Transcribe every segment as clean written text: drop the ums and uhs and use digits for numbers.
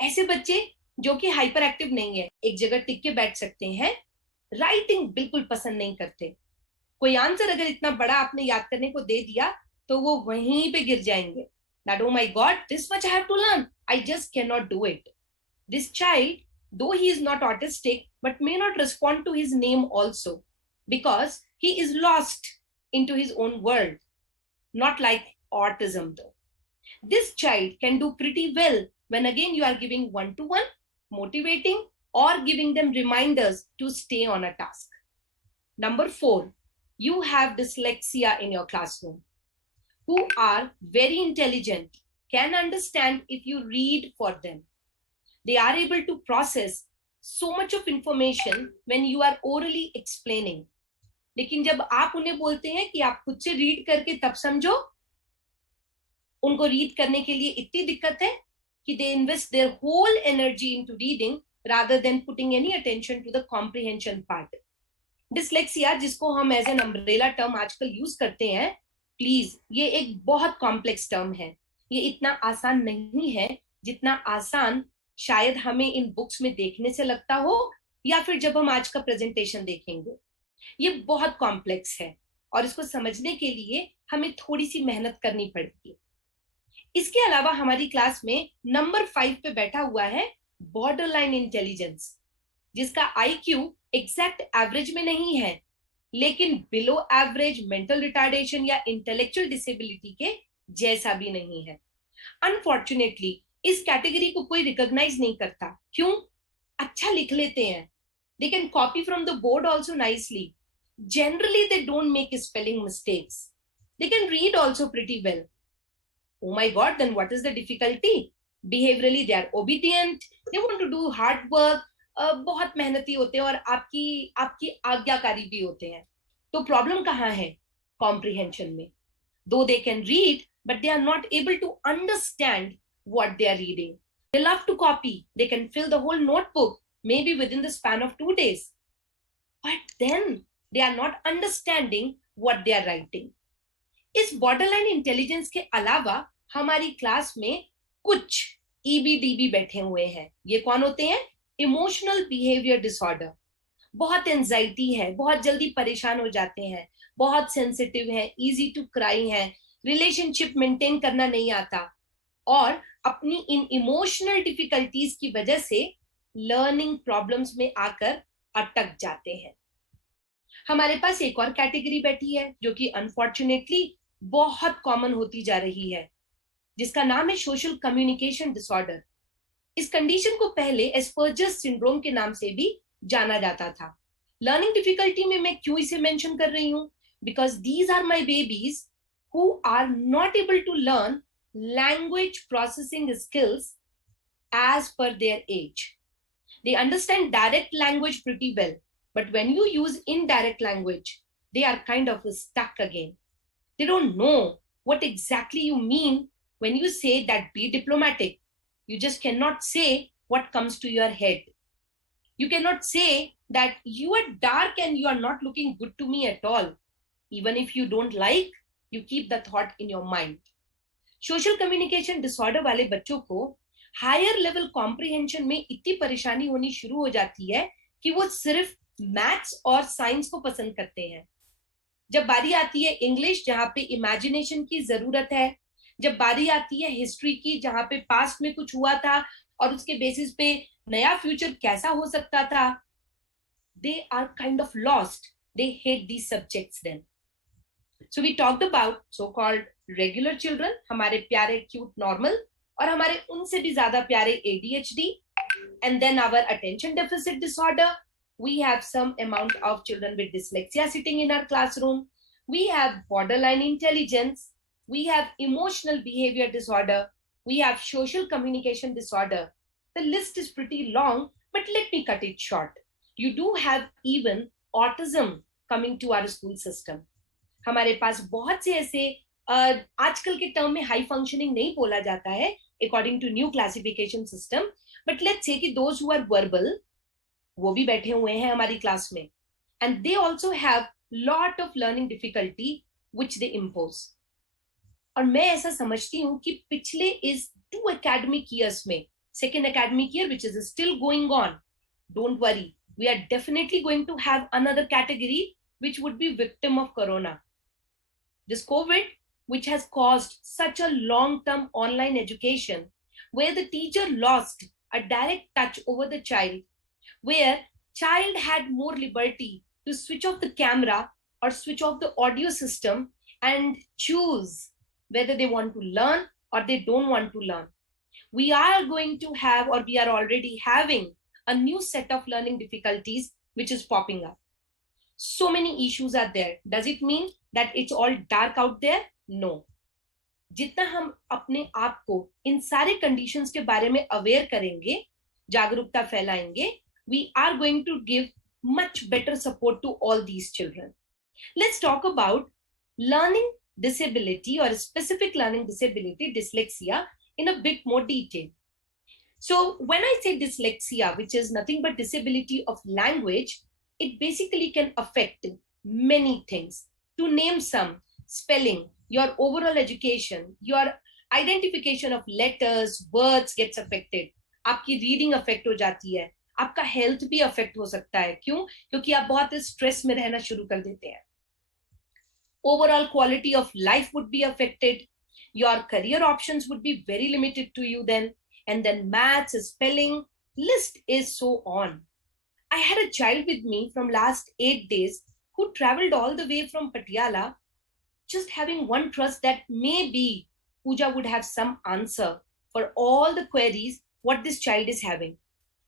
ऐसे बच्चे जो कि हाइपर एक्टिव नहीं है, एक जगह टिक के बैठ सकते हैं, राइटिंग बिल्कुल पसंद नहीं करते। कोई आंसर अगर इतना बड़ा आपने याद करने को दे दिया तो वो वहीं पे गिर जाएंगे, that oh my God, this much I have to learn, I just can not do it. This child, though he is not autistic, but may not respond to his name also because he is lost into his own world, not like autism though. This child can do pretty well when again you are giving one-to-one, motivating, or giving them reminders to stay on a task. Number 4, you have dyslexia in your classroom who are very intelligent, can understand if you read for them. They are able to process so much of information when you are orally explaining. लेकिन जब आप उन्हें बोलते हैं कि आप खुद से रीड करके तब समझो, उनको रीड करने के लिए इतनी दिक्कत है कि they invest their whole energy into reading rather than putting any attention to the comprehension part. Dyslexia, जिसको हम एज एन अम्ब्रेला टर्म आजकल यूज करते हैं, प्लीज ये एक बहुत कॉम्प्लेक्स टर्म है। ये इतना आसान नहीं है जितना आसान शायद हमें इन बुक्स में देखने से लगता हो या फिर जब हम आज का प्रेजेंटेशन देखेंगे। ये बहुत कॉम्प्लेक्स है और इसको समझने के लिए हमें थोड़ी सी मेहनत करनी पड़ेगी। इसके अलावा हमारी क्लास में नंबर 5 पे बैठा हुआ है बॉर्डर लाइन इंटेलिजेंस, जिसका आईक्यू एग्जैक्ट एवरेज में नहीं है लेकिन बिलो एवरेज मेंटल रिटार्डेशन या इंटेलेक्चुअल डिसेबिलिटी के जैसा भी नहीं है। अनफॉर्चुनेटली इस कैटेगरी को कोई रिकॉग्नाइज नहीं करता। क्यों? अच्छा लिख लेते हैं, they can copy from the board also nicely, generally they don't make spelling mistakes, they can read also pretty well. Oh my God, then what is the difficulty? Behaviorally they are obedient, they want to do hard work, बहुत मेहनती होते हैं और आपकी आज्ञाकारी भी होते हैं। तो प्रॉब्लम कहाँ है? कॉम्प्रिहेंशन में। Though they can read, but they are not able to understand what they are reading. They love to copy. They can fill the whole notebook maybe within the span of 2 days. But then they are not understanding what they are writing. इस borderline intelligence के अलावा हमारी क्लास में कुछ ईबीडीबी बैठे हुए हैं। ये कौन होते हैं? Emotional behaviour disorder. बहुत एंजाइटी है, बहुत जल्दी परेशान हो जाते हैं, बहुत सेंसिटिव है, इजी टू क्राई है, रिलेशनशिप मेंटेन करना नहीं आता और अपनी इन इमोशनल डिफिकल्टीज की वजह से लर्निंग प्रॉब्लम्स में आकर अटक जाते हैं। हमारे पास एक और कैटेगरी बैठी है जो कि अनफॉर्चुनेटली बहुत कॉमन होती जा रही है, जिसका नाम है सोशल कम्युनिकेशन डिसऑर्डर। इस कंडीशन को पहले एस्पर्जर्स सिंड्रोम के नाम से भी जाना जाता था। लर्निंग डिफिकल्टी में मैं क्यों इसे मेंशन कर रही हूं? Because these are my babies who are not able to learn language processing skills as per their age. They understand direct language pretty well, but when you use indirect language, they are kind of stuck again. They don't know what exactly you mean when you say that be diplomatic. You just cannot say what comes to your head. You cannot say that you are dark and you are not looking good to me at all. Even if you don't like, you keep the thought in your mind. Social communication disorder वाले बच्चों को higher level comprehension में इतनी परेशानी होनी शुरू हो जाती है कि वो सिर्फ मैथ्स और साइंस को पसंद करते हैं। जब बारी आती है इंग्लिश जहां पे इमेजिनेशन की जरूरत है, जब बारी आती है हिस्ट्री की जहां पे पास्ट में कुछ हुआ था और उसके बेसिस पे नया फ्यूचर कैसा हो सकता था, they are kind of lost, they hate these subjects then. So we talked about so called regular children, हमारे प्यारे क्यूट नॉर्मल, और हमारे उनसे भी ज्यादा प्यारे ADHD, and then our attention deficit disorder. We have some amount of children with dyslexia sitting in our classroom. We have borderline intelligence. We have emotional behavior disorder. We have social communication disorder. The list is pretty long, but let me cut it short. You do have even autism coming to our school system. हमारे पास बहुत से ऐसे आजकल के टर्म में high functioning नहीं बोला जाता है according to new classification system, but let's say कि those who are verbal, वो भी बैठे हुए हैं हमारी क्लास में, and they also have lot of learning difficulty विच दे इम्पोज। और मैं ऐसा समझती हूं कि पिछले इस 2 एकेडमिक ईयर्स में second academic year, which is still going on, don't worry. We are definitely going to have another category which would be victim of corona. This COVID, which has caused such a long-term online education, where the teacher lost a direct touch over the child, where child had more liberty to switch off the camera or switch off the audio system and choose whether they want to learn or they don't want to learn. We are going to have, or we are already having, a new set of learning difficulties which is popping up. So many issues are there. Does it mean that it's all dark out there? No. जितना हम अपने आप को इन सारे कंडीशंस के बारे में अवेयर करेंगे, जागरूकता फैलाएंगे, we are going to give much better support to all these children. Let's talk about learning disability or specific learning disability, dyslexia, in a bit more detail. So when I say dyslexia, which is nothing but disability of language, it basically can affect many things. To name some, spelling, your overall education, your identification of letters, words gets affected. आपकी reading affect हो जाती है, आपका हेल्थ भी अफेक्ट हो सकता है. क्यों? क्योंकि आप बहुत स्ट्रेस में रहना शुरू कर देते हैं. Overall quality of life would be affected. Your career options would be very limited to you then. And then maths, spelling, list is so on. I had a child with me from last 8 days who traveled all the way from Patiala, just having one trust that maybe Pooja would have some answer for all the queries what this child is having.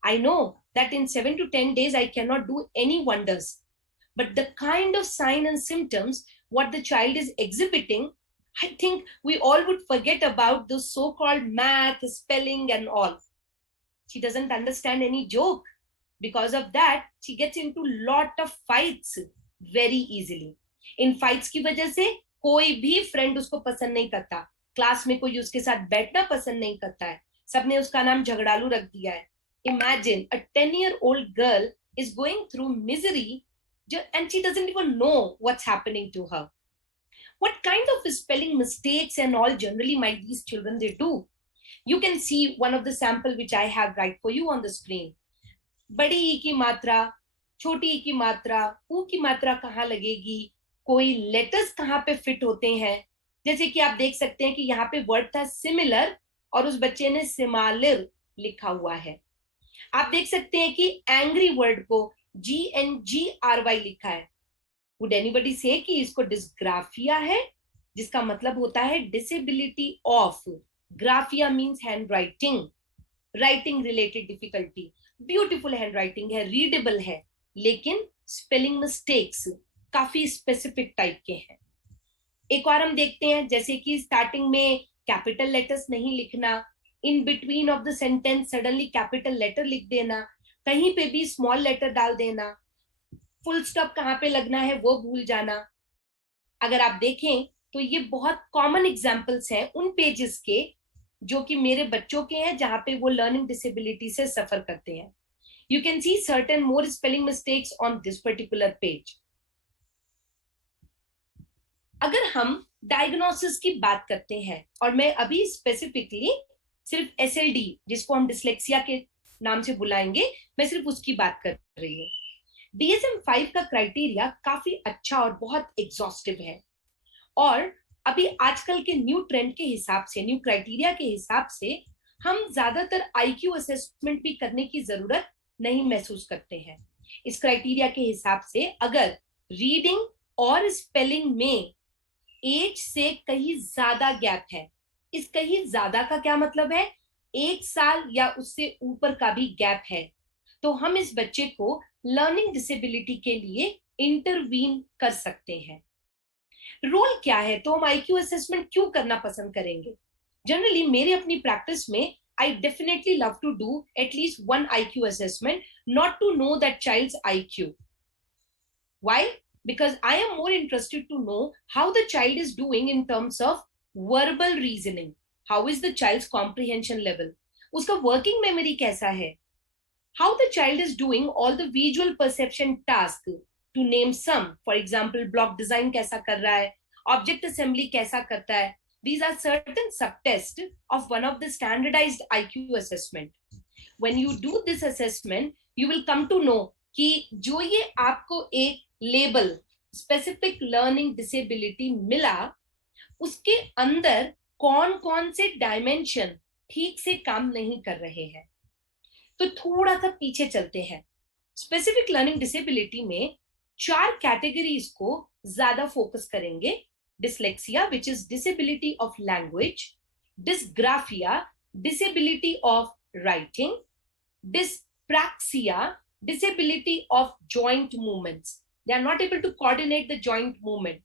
I know that in 7 to 10 days, I cannot do any wonders, but the kind of sign and symptoms what the child is exhibiting, I think we all would forget about the so-called math, spelling and all. She doesn't understand any joke. Because of that, she gets into lot of fights very easily. In fights की वजह से कोई भी friend उसको पसंद नहीं करता, क्लास में कोई उसके साथ बैठना पसंद नहीं करता है, सबने उसका नाम झगड़ालू रख दिया है. Imagine a 10-year-old girl is going through misery and she doesn't even know what's happening to her. What kind of spelling mistakes and all generally might these children they do? You can see one of the sample which I have right for you on the screen. बड़ी ई की मात्रा, छोटी ई की मात्रा, ऊ की मात्रा कहाँ लगेगी, कोई लेटर्स कहाँ पे फिट होते हैं. जैसे कि आप देख सकते हैं कि यहाँ पे वर्ड था सिमिलर और उस बच्चे ने सिमालिर लिखा हुआ है. आप देख सकते हैं कि एंग्री वर्ड को GNGRY लिखा है. Would anybody say कि इसको डिस्ग्राफिया है, जिसका मतलब होता है disability of. Graphia means hand writing, writing related difficulty. Beautiful hand writing है, रीडेबल है, लेकिन स्पेलिंग मिस्टेक्स काफी स्पेसिफिक टाइप के हैं. एक और हम देखते हैं, जैसे कि स्टार्टिंग में कैपिटल लेटर्स नहीं लिखना, in between of the sentence suddenly capital letter लिख देना, कहीं पे भी स्मॉल लेटर डाल देना, फुल स्टॉप कहाँ पे लगना है वो भूल जाना. अगर आप देखें तो ये बहुत कॉमन एग्जाम्पल्स हैं उन पेजेस के जो कि मेरे बच्चों के हैं, जहां पे वो लर्निंग डिसेबिलिटी से सफर करते हैं. You can see certain more spelling mistakes on this particular page. अगर हम डायग्नोसिस की बात करते हैं, और मैं अभी स्पेसिफिकली सिर्फ SLD, जिसको हम डिसलेक्सिया के नाम से बुलाएंगे, मैं सिर्फ उसकी बात कर रही हूँ. DSM-5 का क्राइटेरिया काफी अच्छा और बहुत एग्जॉस्टिव है, और अभी आजकल के न्यू ट्रेंड के हिसाब से, न्यू क्राइटेरिया के हिसाब से हम ज्यादातर IQ असेसमेंट भी करने की जरूरत नहीं महसूस करते हैं. इस क्राइटेरिया के हिसाब से अगर रीडिंग और स्पेलिंग में एज से कहीं ज्यादा गैप है, इस कहीं ज्यादा का क्या मतलब है, 1 साल या उससे ऊपर का भी गैप है, तो हम इस बच्चे को लर्निंग डिसेबिलिटी के लिए इंटरवीन कर सकते हैं. रोल क्या है, तो हम IQ असेसमेंट क्यों करना पसंद करेंगे? जनरली मेरे अपनी प्रैक्टिस में I definitely love to do at least one IQ assessment, not to know that child's IQ. Why? Because I am more interested to know how the child is doing in terms of verbal reasoning. How is the child's comprehension level? उसका working memory कैसा है? How the child is doing all the visual perception task. To name some, for example, block design कैसा कर रहा है, object assembly कैसा करता है, These are certain subtests of one of the standardized IQ assessment. When you do this assessment, you will come to know कि जो ये आपको एक लेबल स्पेसिफिक लर्निंग डिसेबिलिटी मिला, उसके अंदर कौन कौन से डायमेंशन ठीक से काम नहीं कर रहे हैं. तो थोड़ा सा पीछे चलते हैं. स्पेसिफिक लर्निंग डिसेबिलिटी में 4 कैटेगरीज को ज्यादा फोकस करेंगे. Dyslexia, which is disability of language. Dysgraphia, disability of writing. Dyspraxia, disability of joint movements. They are not able to coordinate the joint movement.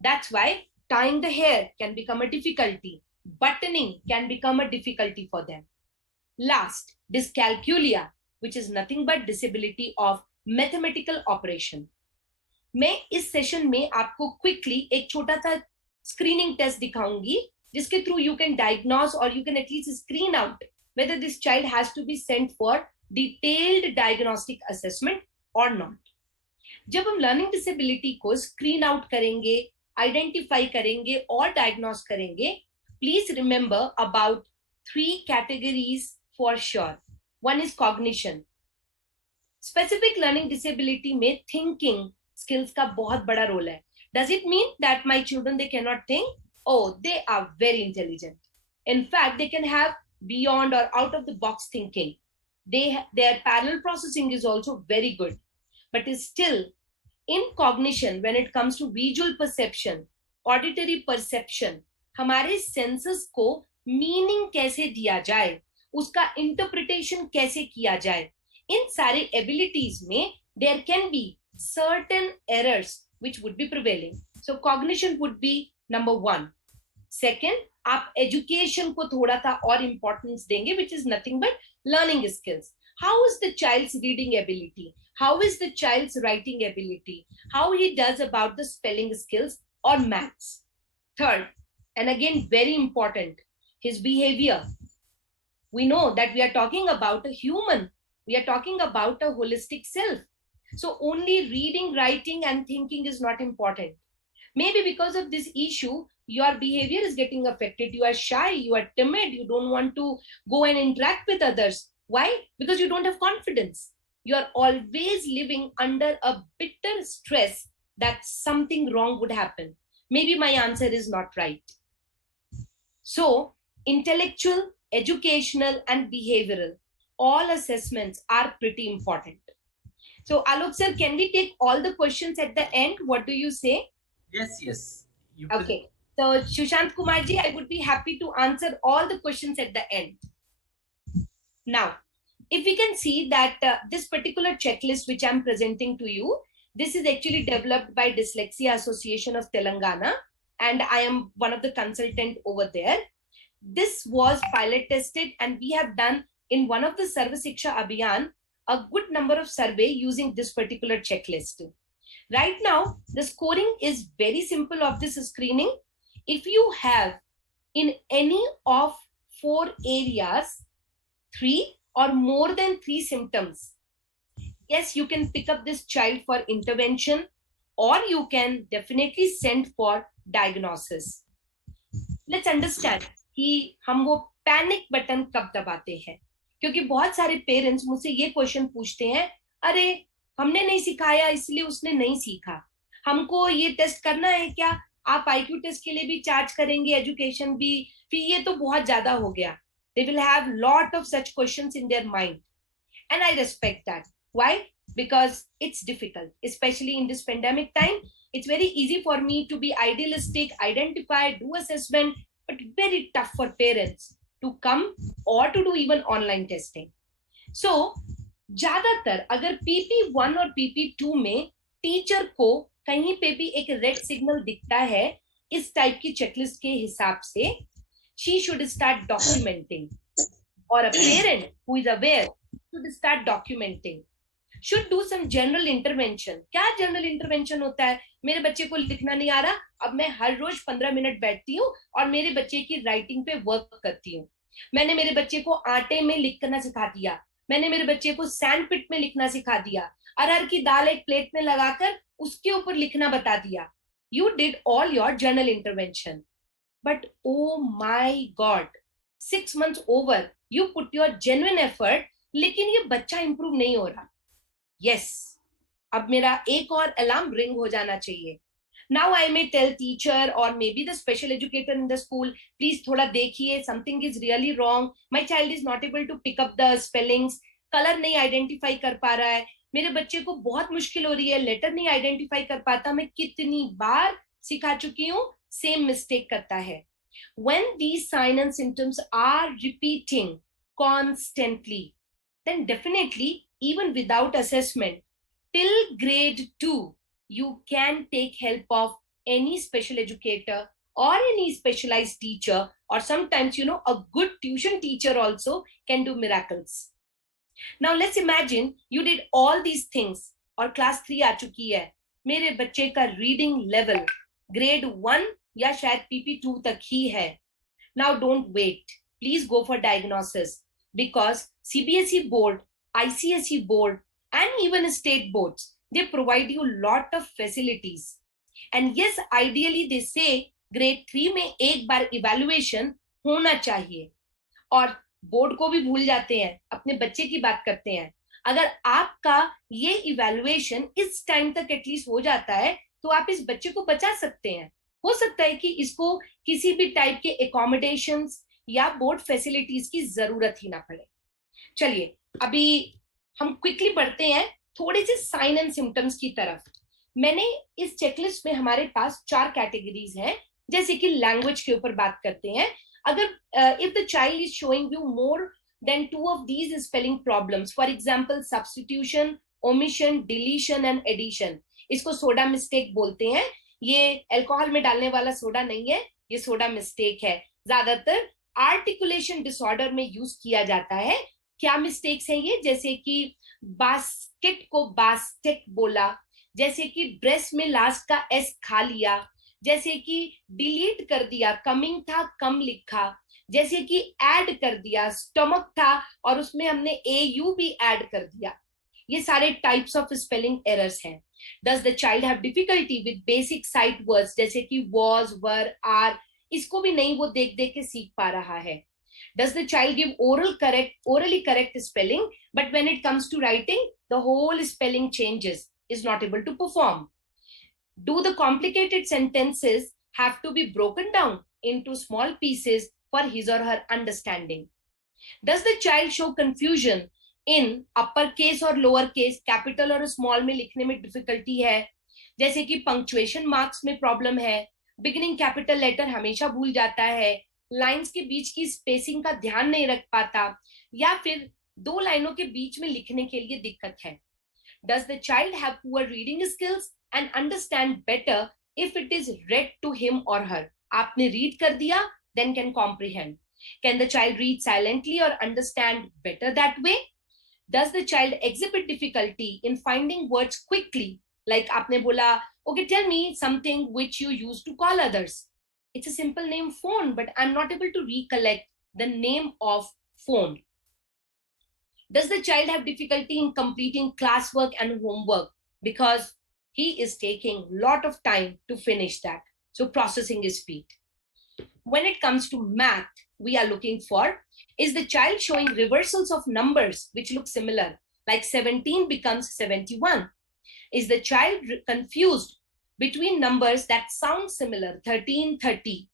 That's why tying the hair can become a difficulty. Buttoning can become a difficulty for them. Last, dyscalculia, which is nothing but disability of mathematical operation. मैं इस सेशन में आपको क्विकली एक छोटा सा screening test दिखाऊंगी, जिसके through you can diagnose और you can at least screen out whether this child has to be sent for detailed diagnostic assessment or not. जब हम learning disability को screen out करेंगे, identify करेंगे और diagnose करेंगे, please remember about 3 categories for sure. One is cognition. Specific learning disability में thinking skills का बहुत बड़ा रोल है. Does it mean that my children, they cannot think? Oh, they are very intelligent. In fact, they can have beyond or out of the box thinking. Their parallel processing is also very good, but is still in cognition when it comes to visual perception, auditory perception, हमारे senses को meaning कैसे दिया जाए, उसका interpretation कैसे किया जाए, इन सारे abilities में there can be certain errors which would be prevailing. So cognition would be number 1. Second, आप education को थोड़ा सा और importance देंगे, which is nothing but learning skills. How is the child's reading ability? How is the child's writing ability? How he does about the spelling skills or maths? Third, and again very important, his behavior. We know that we are talking about a human. We are talking about a holistic self. So only reading, writing, and thinking is not important. Maybe because of this issue, your behavior is getting affected. You are shy, you are timid, you don't want to go and interact with others. Why? Because you don't have confidence. You are always living under a bitter stress that something wrong would happen. Maybe my answer is not right. So, intellectual, educational, and behavioral, all assessments are pretty important. So, Alok sir, can we take all the questions at the end? What do you say? Yes. Okay. So, Sushant Kumar ji, I would be happy to answer all the questions at the end. Now, if we can see that this particular checklist which I'm presenting to you, this is actually developed by Dyslexia Association of Telangana, and I am one of the consultant over there. This was pilot tested, and we have done in one of the Sarva Shiksha Abhiyan a good number of survey using this particular checklist. Right now, the scoring is very simple of this screening. If you have in any of 4 areas 3 or more than 3 symptoms, yes, you can pick up this child for intervention, or you can definitely send for diagnosis. Let's understand कि हम वो panic button कब दबाते हैं, क्योंकि बहुत सारे पेरेंट्स मुझसे ये क्वेश्चन पूछते हैं, अरे हमने नहीं सिखाया इसलिए उसने नहीं सीखा, हमको ये टेस्ट करना है क्या, आप IQ टेस्ट के लिए भी चार्ज करेंगे, एजुकेशन भी, फिर ये तो बहुत ज्यादा हो गया. They will have lot of such questions in their mind, and I respect that. Why? Because it's difficult, especially in this pandemic time. It's very easy for me to be idealistic, identify, do assessment, but very tough for parents to come or to do even online testing. So ज्यादातर अगर PP1 और PP2 में टीचर को कहीं पे भी एक red signal दिखता है इस टाइप की चेकलिस्ट के हिसाब से, she should start documenting, or a parent who is aware should start documenting, should do some general intervention. क्या जनरल इंटरवेंशन होता है? मेरे बच्चे को लिखना नहीं आ रहा, अब मैं हर रोज 15 मिनट बैठती हूँ और मेरे बच्चे की राइटिंग पे वर्क करती हूँ. मैंने मेरे बच्चे को आटे में लिखना सिखा दिया, मैंने मेरे बच्चे को सैंड पिट में लिखना सिखा दिया, अरहर की दाल एक प्लेट में लगाकर उसके ऊपर लिखना बता दिया. You did all your journal intervention, But oh my God, 6 months over, you put your genuine effort, लेकिन ये बच्चा इंप्रूव नहीं हो रहा. Yes, अब मेरा एक और अलार्म रिंग हो जाना चाहिए. Now I may tell teacher or maybe the special educator in the school, please थोड़ा देखिए, something is really wrong. My child is not able to pick up the spellings. Colour नहीं आइडेंटिफाई कर पा रहा है, मेरे बच्चे को बहुत मुश्किल हो रही है, लेटर नहीं आइडेंटिफाई कर पाता. मैं कितनी बार सिखा चुकी हूँ, सेम मिस्टेक करता है. When these signs and symptoms are repeating constantly, then definitely, even without assessment, till grade 2, you can take help of any special educator or any specialized teacher, or sometimes, a good tuition teacher also can do miracles. Now let's imagine you did all these things और class 3 आ चुकी है, मेरे बच्चे का reading level grade 1 या शायद PP2 तक ही है. Now don't wait, please go for diagnosis, because CBSE board, ICSE board and even state boards, they provide you lot of facilities. And yes, ideally they say grade 3 में एक बार evaluation होना चाहिए. और बोर्ड को भी भूल जाते हैं, अपने बच्चे की बात करते हैं. अगर आपका ये इवैल्यूएशन इस टाइम तक एटलीस्ट हो जाता है, तो आप इस बच्चे को बचा सकते हैं. हो सकता है कि इसको किसी भी टाइप के एकोमोडेशंस या बोर्ड फैसिलिटीज की जरूरत ही ना पड़े. चलिए अभी हम क्विकली बढ़ते हैं थोड़े से साइन एंड सिम्टम्स की तरफ. मैंने इस चेकलिस्ट में हमारे पास 4 कैटेगरीज हैं. जैसे कि लैंग्वेज के ऊपर बात करते हैं. अगर if the child is showing you more than 2 of these spelling problems, for example substitution, omission, deletion and addition, इसको सोडा मिस्टेक बोलते हैं. ये अल्कोहल में डालने वाला सोडा नहीं है, ये सोडा मिस्टेक है. ज्यादातर आर्टिकुलेशन डिसऑर्डर में यूज किया जाता है. क्या मिस्टेक्स हैं ये? जैसे कि बास्केट को बास्टेक बोला, जैसे कि ड्रेस में लास्ट का एस खा लिया, जैसे कि डिलीट कर दिया, कमिंग था कम लिखा, जैसे कि ऐड कर दिया, स्टमक था और उसमें हमने AU भी ऐड कर दिया. ये सारे टाइप्स ऑफ स्पेलिंग एरर्स हैं. Does the child have difficulty with basic sight words, जैसे कि वॉज, वर, आर, इसको भी नहीं वो देख देख के सीख पा रहा है. Does the child give orally correct spelling, but when it comes to writing, the whole spelling changes, is not able to perform? Do the complicated sentences have to be broken down into small pieces for his or her understanding? Does the child show confusion in uppercase or lowercase, capital और small में लिखने में difficulty है, जैसे कि punctuation marks में problem है, beginning capital letter हमेशा भूल जाता है, लाइन्स के बीच की स्पेसिंग का ध्यान नहीं रख पाता, या फिर 2 लाइनों के बीच में लिखने के लिए दिक्कत है? Does the child have poor reading skills and understand better if it is read to him or her? आपने read कर दिया, then can comprehend. Can the child read silently or understand better that way? Does the child exhibit difficulty in finding words quickly? Like आपने बोला, okay, tell me something which you use to call others. It's a simple name phone, but I'm not able to recollect the name of phone. Does the child have difficulty in completing classwork and homework because he is taking a lot of time to finish that? So processing is speed. When it comes to math, we are looking for, is the child showing reversals of numbers which look similar, like 17 becomes 71? Is the child confused between numbers that sound similar, 13, 30?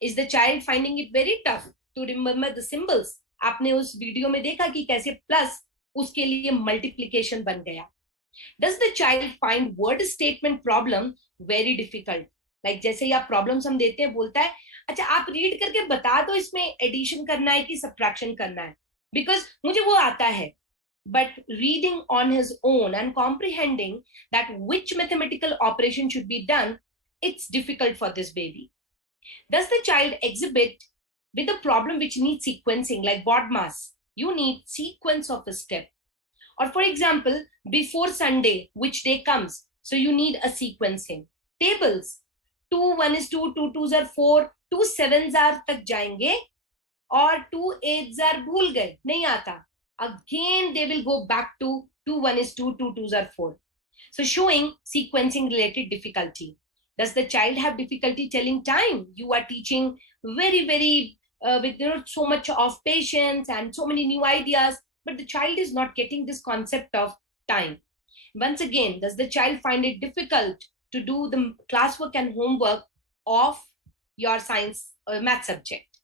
Is the child finding it very tough to remember the symbols? आपने उस वीडियो में देखा कि कैसे प्लस उसके लिए मल्टीप्लिकेशन बन गया. Does the child find word statement problem very difficult? Like जैसे ही आप प्रॉब्लम्स हम देते हैं, बोलता है अच्छा आप रीड करके बता दो इसमें एडिशन करना है कि सब्ट्रैक्शन करना है, बिकॉज मुझे वो आता है. But reading on his own and comprehending that which mathematical operation should be done, it's difficult for this baby. Does the child exhibit with a problem which needs sequencing, like BODMAS? You need sequence of a step. Or for example, before Sunday, which day comes? So you need a sequencing. Tables, 2 1 is 2, 2 2s are 4, 2 7s are तक जाएंगे और 2 8s are भूल गए, नहीं आता. Again they will go back to 2 1 is 2, 2 2s are 4. So showing sequencing related difficulty. Does the child have difficulty telling time? You are teaching very with so much of patience and so many new ideas, but the child is not getting this concept of time. Once again, does the child find it difficult to do the classwork and homework of your science or math subject?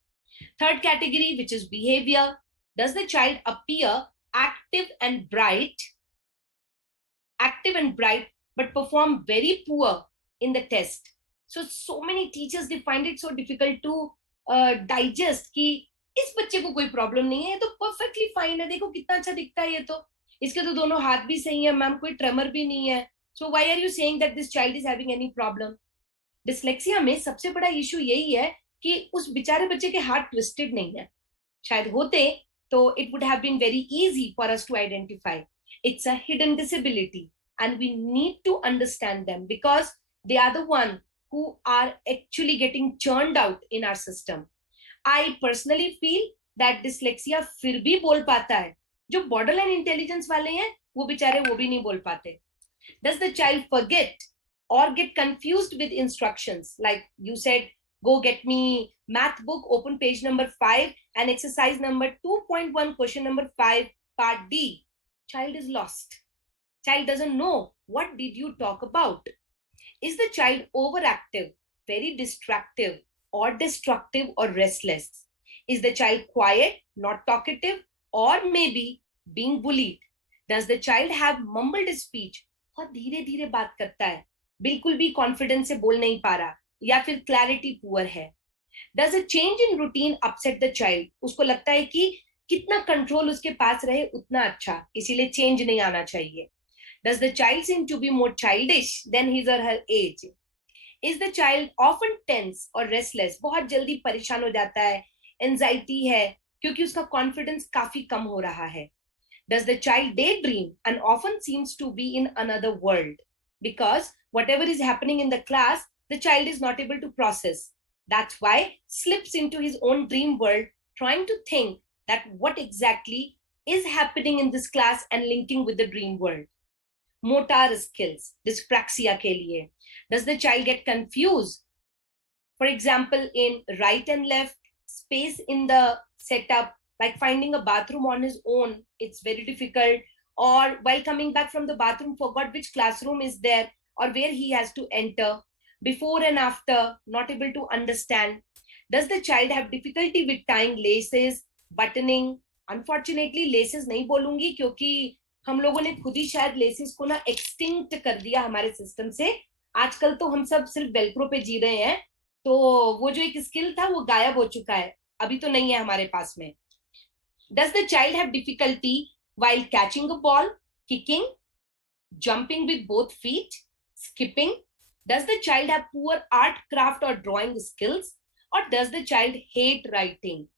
Third category, which is behavior. Does the child appear active and bright, but perform very poor in the test? So many teachers, they find it so difficult to digest कि इस बच्चे को कोई प्रॉब्लम नहीं है, ये तो perfectly fine है, देखो कितना अच्छा दिखता है, ये तो इसके तो दोनों हाथ भी सही है मैम, कोई ट्रेमर भी नहीं है, so why are you saying that this child is having any problem? Dyslexia में सबसे बड़ा इशू यही है कि उस बेचारे बच्चे के हाथ ट्विस्टेड नहीं है, शायद होते तो it would have been very easy for us to identify. It's a hidden disability and we need to understand them because they are the one who are actually getting churned out in our system. I personally feel that dyslexia फिर भी बोल पाता है, जो borderline intelligence वाले हैं वो बेचारे वो भी नहीं बोल पाते. Does the child forget or get confused with instructions? Like you said, go get me math book, open page number 5 and exercise number 2.1, question number 5, part D. Child is lost. Child doesn't know what did you talk about. Is the child overactive, very distractive, or destructive, or restless? Is the child quiet, not talkative, or maybe being bullied? Does the child have mumbled speech? बहुत धीरे धीरे बात करता है, बिल्कुल भी कॉन्फिडेंस से बोल नहीं पा रहा, या फिर क्लैरिटी पुअर है. Does a change in routine upset the child? उसको लगता है कि कितना कंट्रोल उसके पास रहे उतना अच्छा, इसीलिए चेंज नहीं आना चाहिए. Does the child seem to be more childish than his or her age? Is the child often tense or restless? बहुत जल्दी परेशान हो जाता है, एंजाइटी है क्योंकि उसका कॉन्फिडेंस काफी कम हो रहा है. Does the child daydream and often seems to be in another world? Because whatever is happening in the class, the child is not able to process. That's why slips into his own dream world, trying to think that what exactly is happening in this class and linking with the dream world. Motor skills, dyspraxia ke liye. Does the child get confused? For example, in right and left, space in the setup, like finding a bathroom on his own, it's very difficult. Or while coming back from the bathroom, forgot which classroom is there or where he has to enter. Before and after, not able to understand. Does the child have difficulty with tying laces, buttoning? Unfortunately laces नहीं बोलूंगी क्योंकि हम लोगों ने खुद ही शायद लेसेस को ना एक्सटिंक्ट कर दिया हमारे सिस्टम से. आजकल तो हम सब सिर्फ वेलक्रो पे जी रहे हैं, तो वो जो एक स्किल था वो गायब हो चुका है, अभी तो नहीं है हमारे पास में. Does the child have difficulty while catching a ball, kicking, jumping with both feet, skipping? Does the child have poor art, craft or drawing skills? Or does the child hate writing?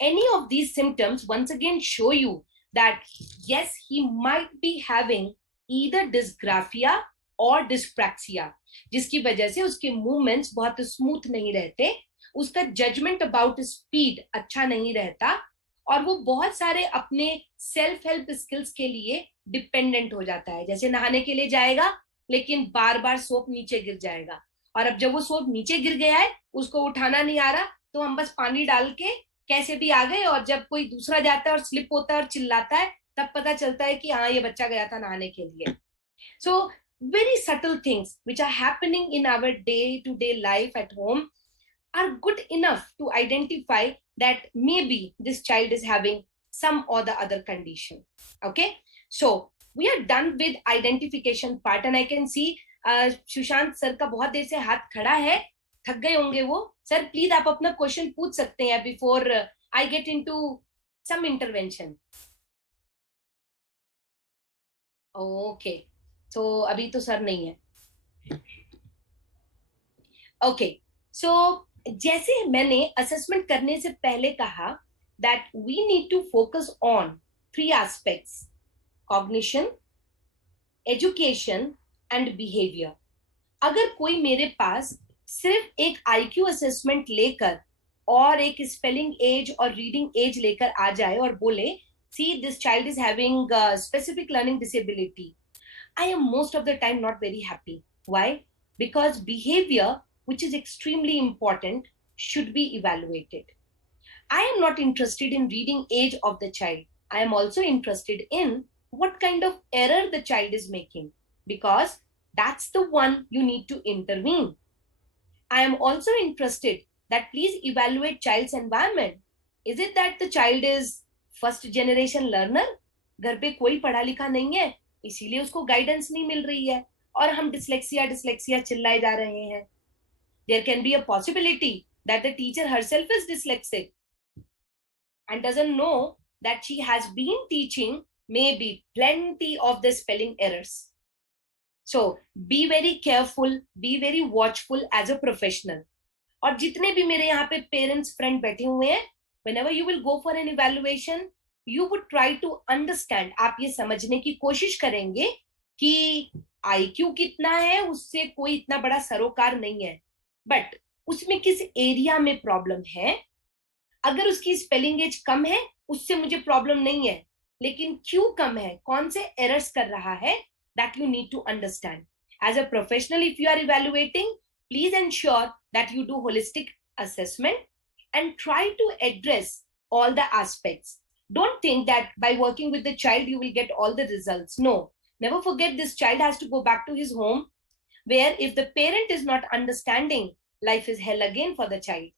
Any of these symptoms once again show you that yes, he might be having either dysgraphia or dyspraxia, जिसकी वजह से उसके मूवमेंट्स बहुत स्मूथ नहीं रहते, उसका judgement about speed अच्छा नहीं रहता, और वो बहुत सारे अपने सेल्फ हेल्प स्किल्स के लिए डिपेंडेंट हो जाता है. जैसे नहाने के लिए जाएगा लेकिन बार बार सोप नीचे गिर जाएगा, और अब जब वो सोप नीचे गिर गया है उसको उठाना नहीं आ रहा, तो हम बस पानी डाल के कैसे भी आ गए, और जब कोई दूसरा जाता है और स्लिप होता है और चिल्लाता है तब पता चलता है कि हाँ ये बच्चा गया था नहाने के लिए. सो very subtle things which are happening in our day-to-day life at home are good enough to identify that maybe this child is having some or the other condition. Okay, so we are done with identification part and I can see Sushant सर का बहुत देर से हाथ खड़ा है, थक गए होंगे वो. सर प्लीज आप अपना क्वेश्चन पूछ सकते हैं before I get into some intervention. Okay, so अभी तो सर नहीं है. ओके, सो जैसे मैंने असेसमेंट करने से पहले कहा that we need to focus on 3 aspects: cognition, education and behaviour. अगर कोई मेरे पास सिर्फ एक आईक्यू असेसमेंट लेकर और एक स्पेलिंग एज और रीडिंग एज लेकर आ जाए और बोले see this child is having specific learning disability, I am most of the time not very happy. Why? because behavior, which is extremely important, should be evaluated. I am not interested in reading age of the child. I am also interested in what kind of error the child is making, because that's the one you need to intervene. I am also interested that please evaluate child's environment. Is it that the child is first generation learner? घर पे कोई पढ़ा लिखा नहीं है, इसीलिए उसको गाइडेंस नहीं मिल रही है और हम डिसलेक्सिया चिल्लाए जा रहे हैं. There can be a possibility that the teacher herself is dyslexic and doesn't know that she has been teaching maybe plenty of the spelling errors. So be very careful, be very watchful as a professional. और जितने भी मेरे यहाँ पे parents friend बैठे हुए हैं, whenever you will go for an evaluation, you would try to understand. आप ये समझने की कोशिश करेंगे कि IQ कितना है, उससे कोई इतना बड़ा सरोकार नहीं है, बट उसमें किस एरिया में प्रॉब्लम है. अगर उसकी स्पेलिंग एज कम है, उससे मुझे प्रॉब्लम नहीं है, लेकिन क्यों कम है, कौन से एरर्स कर रहा है, that you need to understand. As a professional, if you are evaluating, please ensure that you do holistic assessment and try to address all the aspects. Don't think that by working with the child you will get all the results. No, never forget this child has to go back to his home, where if the parent is not understanding, life is hell again for the child.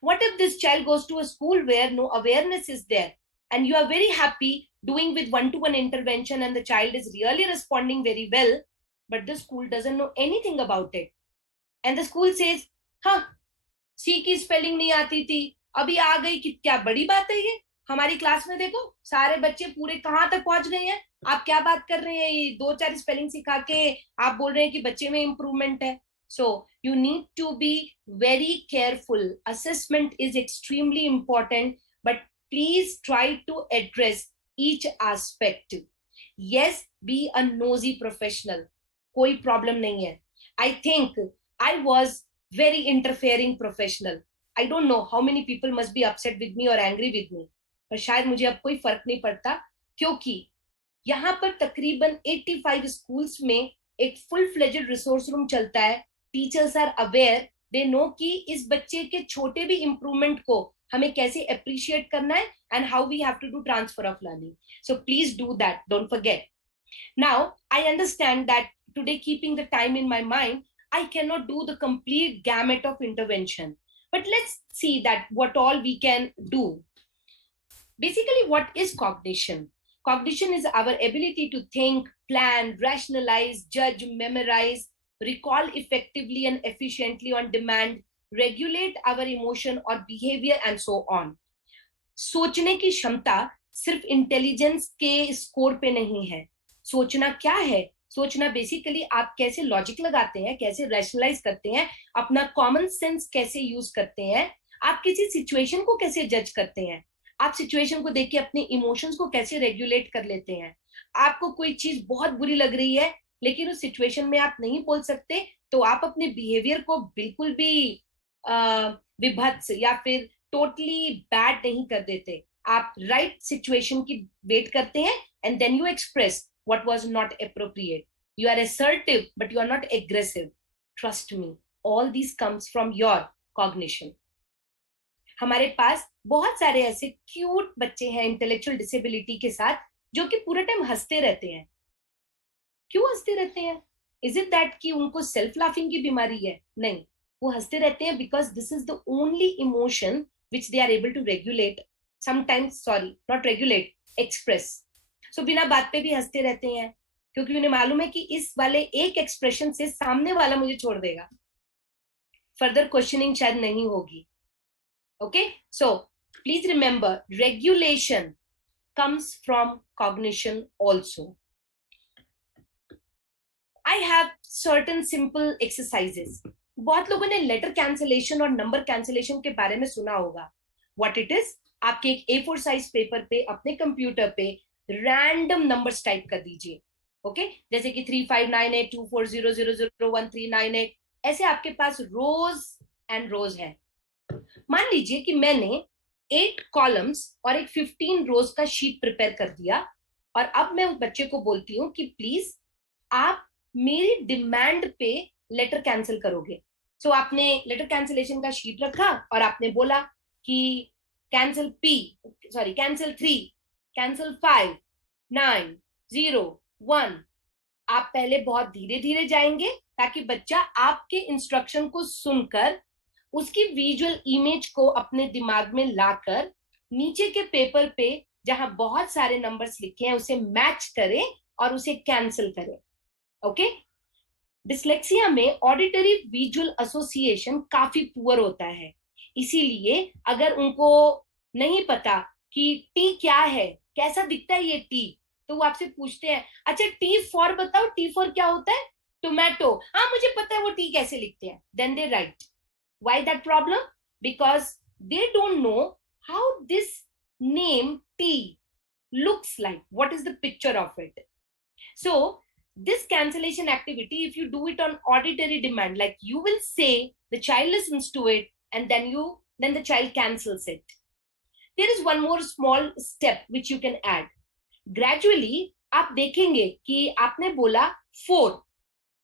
What if this child goes to a school where no awareness is there and you are very happy doing with one-to-one intervention and the child is really responding very well, but the school doesn't know anything about it. And the school says, हाँ, C की स्पेलिंग नहीं आती थी, अभी आ गई, कि क्या बड़ी बात है ये, हमारी क्लास में देखो सारे बच्चे पूरे कहाँ तक पहुंच गए हैं, आप क्या बात कर रहे हैं, ये 2-4 स्पेलिंग सिखा के आप बोल रहे हैं कि बच्चे में इंप्रूवमेंट है. So you need to be very careful. Assessment is extremely important, but please try to address each aspect. Yes, be a nosy professional. कोई problem नहीं है. I think I was very interfering professional. I don't know how many people must be upset with me or angry with me. पर शायद मुझे अब कोई फर्क नहीं पड़ता, क्योंकि यहाँ पर तकरीबन 85 स्कूल्स में एक फुल फ्लेजेड रिसोर्स रूम चलता है. Teachers are aware, they know कि इस बच्चे के छोटे भी इंप्रूवमेंट को हमें कैसे अप्रिशिएट करना है and how we have to do transfer of learning. So please do that, don't forget. Now, I understand that today, keeping the time in my mind, I cannot do the complete gamut of intervention. But let's see that what all we can do. Basically, what is cognition? Cognition is our ability to think, plan, rationalize, judge, memorize, recall effectively and efficiently on demand, regulate our emotion or behavior, and so on. सोचने की क्षमता सिर्फ इंटेलिजेंस के स्कोर पे नहीं है. सोचना क्या है? सोचना बेसिकली आप कैसे लॉजिक लगाते हैं, कैसे रैशनलाइज करते हैं, अपना कॉमन सेंस कैसे यूज करते हैं, आप किसी सिचुएशन को कैसे जज करते हैं, आप सिचुएशन को देख के अपने इमोशंस को कैसे रेगुलेट कर लेते हैं. आपको कोई चीज बहुत बुरी लग रही है लेकिन उस सिचुएशन में आप नहीं बोल सकते, तो आप अपने बिहेवियर को बिल्कुल भी विभत्स या फिर टोटली बैड नहीं कर देते. आप राइट सिचुएशन की वेट करते हैं and then you express what was not appropriate. You are assertive but you are not aggressive. Trust me, all this comes from your cognition. हमारे पास बहुत सारे ऐसे क्यूट बच्चे हैं इंटेलेक्चुअल डिसेबिलिटी के साथ जो कि पूरा टाइम हंसते रहते हैं. क्यों हंसते रहते हैं? इज इट दैट कि उनको सेल्फ लाफिंग की बीमारी है? नहीं, वो हंसते रहते हैं because this is the only emotion which they are able to regulate, sometimes, sorry, not regulate, express. So बिना बात पे भी हंसते रहते हैं क्योंकि उन्हें मालूम है कि इस वाले एक एक्सप्रेशन से सामने वाला मुझे छोड़ देगा, फर्दर क्वेश्चनिंग शायद नहीं होगी. Okay, so please remember, regulation comes from cognition also. I have certain simple exercises. बहुत लोगों ने लेटर कैंसिलेशन और नंबर कैंसिलेशन के बारे में सुना होगा. What it is? आपके एक A4 साइज पेपर पे अपने कंप्यूटर पे रैंडम नंबर्स टाइप कर दीजिए. ओके, जैसे कि 359824000139, ऐसे आपके पास रोज एंड रोज है. मान लीजिए कि मैंने 8 कॉलम्स और एक 15 रोज का शीट प्रिपेयर कर दिया और अब मैं उस बच्चे को बोलती हूँ कि प्लीज आप मेरी डिमांड पे लेटर कैंसिल करोगे. सो आपने लेटर कैंसिलेशन का शीट रखा और आपने बोला कि कैंसिल पी, सॉरी कैंसिल 3, कैंसिल 5, 9, 0, 1. आप पहले बहुत धीरे धीरे जाएंगे ताकि बच्चा आपके इंस्ट्रक्शन को सुनकर उसकी विजुअल इमेज को अपने दिमाग में लाकर नीचे के पेपर पे जहां बहुत सारे नंबर्स लिखे हैं उसे मैच करे और उसे कैंसिल करे. ओके. डिसलेक्सिया में ऑडिटरी विजुअल एसोसिएशन काफी पुअर होता है, इसीलिए अगर उनको नहीं पता कि टी क्या है, कैसा दिखता है ये टी, तो वो आपसे पूछते हैं अच्छा टी फॉर बताओ, टी फॉर क्या होता है? टोमेटो. हाँ मुझे पता है वो टी कैसे लिखते हैं. Then they write. Why that problem? Because they don't know how this name T looks like. What is the picture of it? So this cancellation activity, if you do it on auditory demand, like you will say, the child listens to it, and then the child cancels it. There is one more small step which you can add. Gradually, आप देखेंगे कि आपने बोला 4,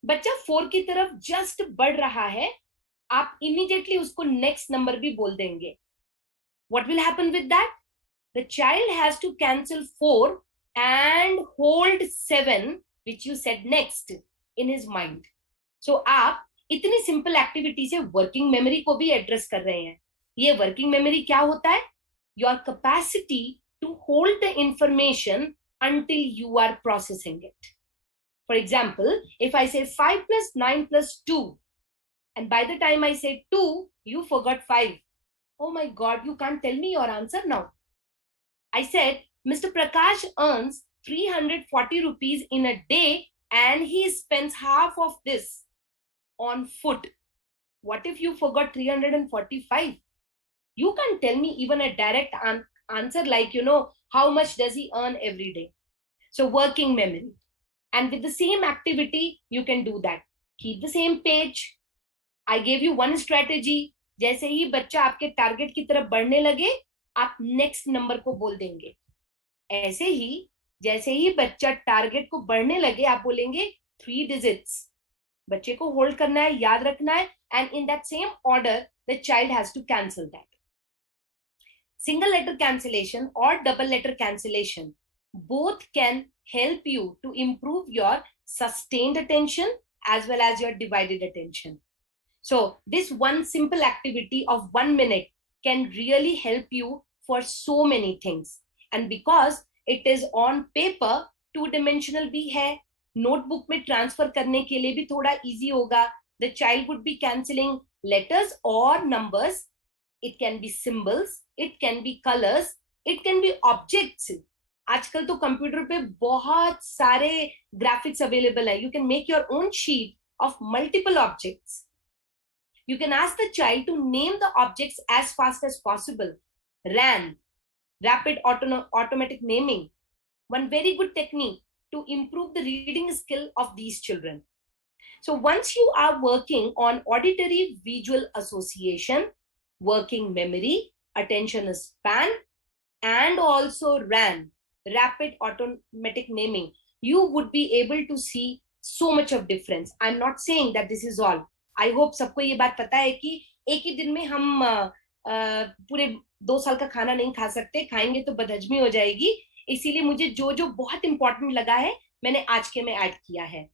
बच्चा 4 की तरफ जस्ट बढ़ रहा है, आप इमीडिएटली उसको नेक्स्ट नंबर भी बोल देंगे. What will happen with that? The child has to cancel 4 and hold 7, which you said next, in his mind. So आप इतनी सिंपल एक्टिविटी से वर्किंग मेमोरी को भी एड्रेस कर रहे हैं. ये वर्किंग मेमोरी क्या होता है? Your capacity to hold the information until you are processing it. For example, if I say 5 plus 9 plus 2, and by the time I say 2, you forgot 5. Oh my God, you can't tell me your answer now. I said, Mr. Prakash earns 340 rupees in a day and he spends half of this on food. What if you forgot 345? You can't tell me even a direct answer like, how much does he earn every day? So working memory. And with the same activity, you can do that. Keep the same page. I gave you one strategy. जैसे ही बच्चा आपके टारगेट की तरफ बढ़ने लगे, आप next number को बोल देंगे. ऐसे ही जैसे ही बच्चा टारगेट को बढ़ने लगे, आप बोलेंगे 3 digits. बच्चे को होल्ड करना है, याद रखना है, and in that same order, the child has to cancel that. Single letter cancellation or double letter cancellation, both can help you to improve your sustained attention as well as your divided attention. So this one simple activity of 1 minute can really help you for so many things. And because it is on paper, 2-dimensional भी है, notebook में transfer करने के लिए भी थोड़ा easy होगा. The child would be cancelling letters or numbers. It can be symbols, it can be colors, it can be objects. आजकल तो कंप्यूटर पे बहुत सारे graphics available है. You can make your own sheet of multiple objects. You can ask the child to name the objects as fast as possible. RAN, rapid automatic naming, one very good technique to improve the reading skill of these children. So once you are working on auditory visual association, working memory, attention span, and also RAN, rapid automatic naming, you would be able to see so much of difference. I'm not saying that this is all. I hope सबको ये बात पता है कि एक ही दिन में हम पूरे 2 साल का खाना नहीं खा सकते, खाएंगे तो बदहजमी हो जाएगी. इसीलिए मुझे जो जो बहुत इंपॉर्टेंट लगा है मैंने आज के में ऐड किया है.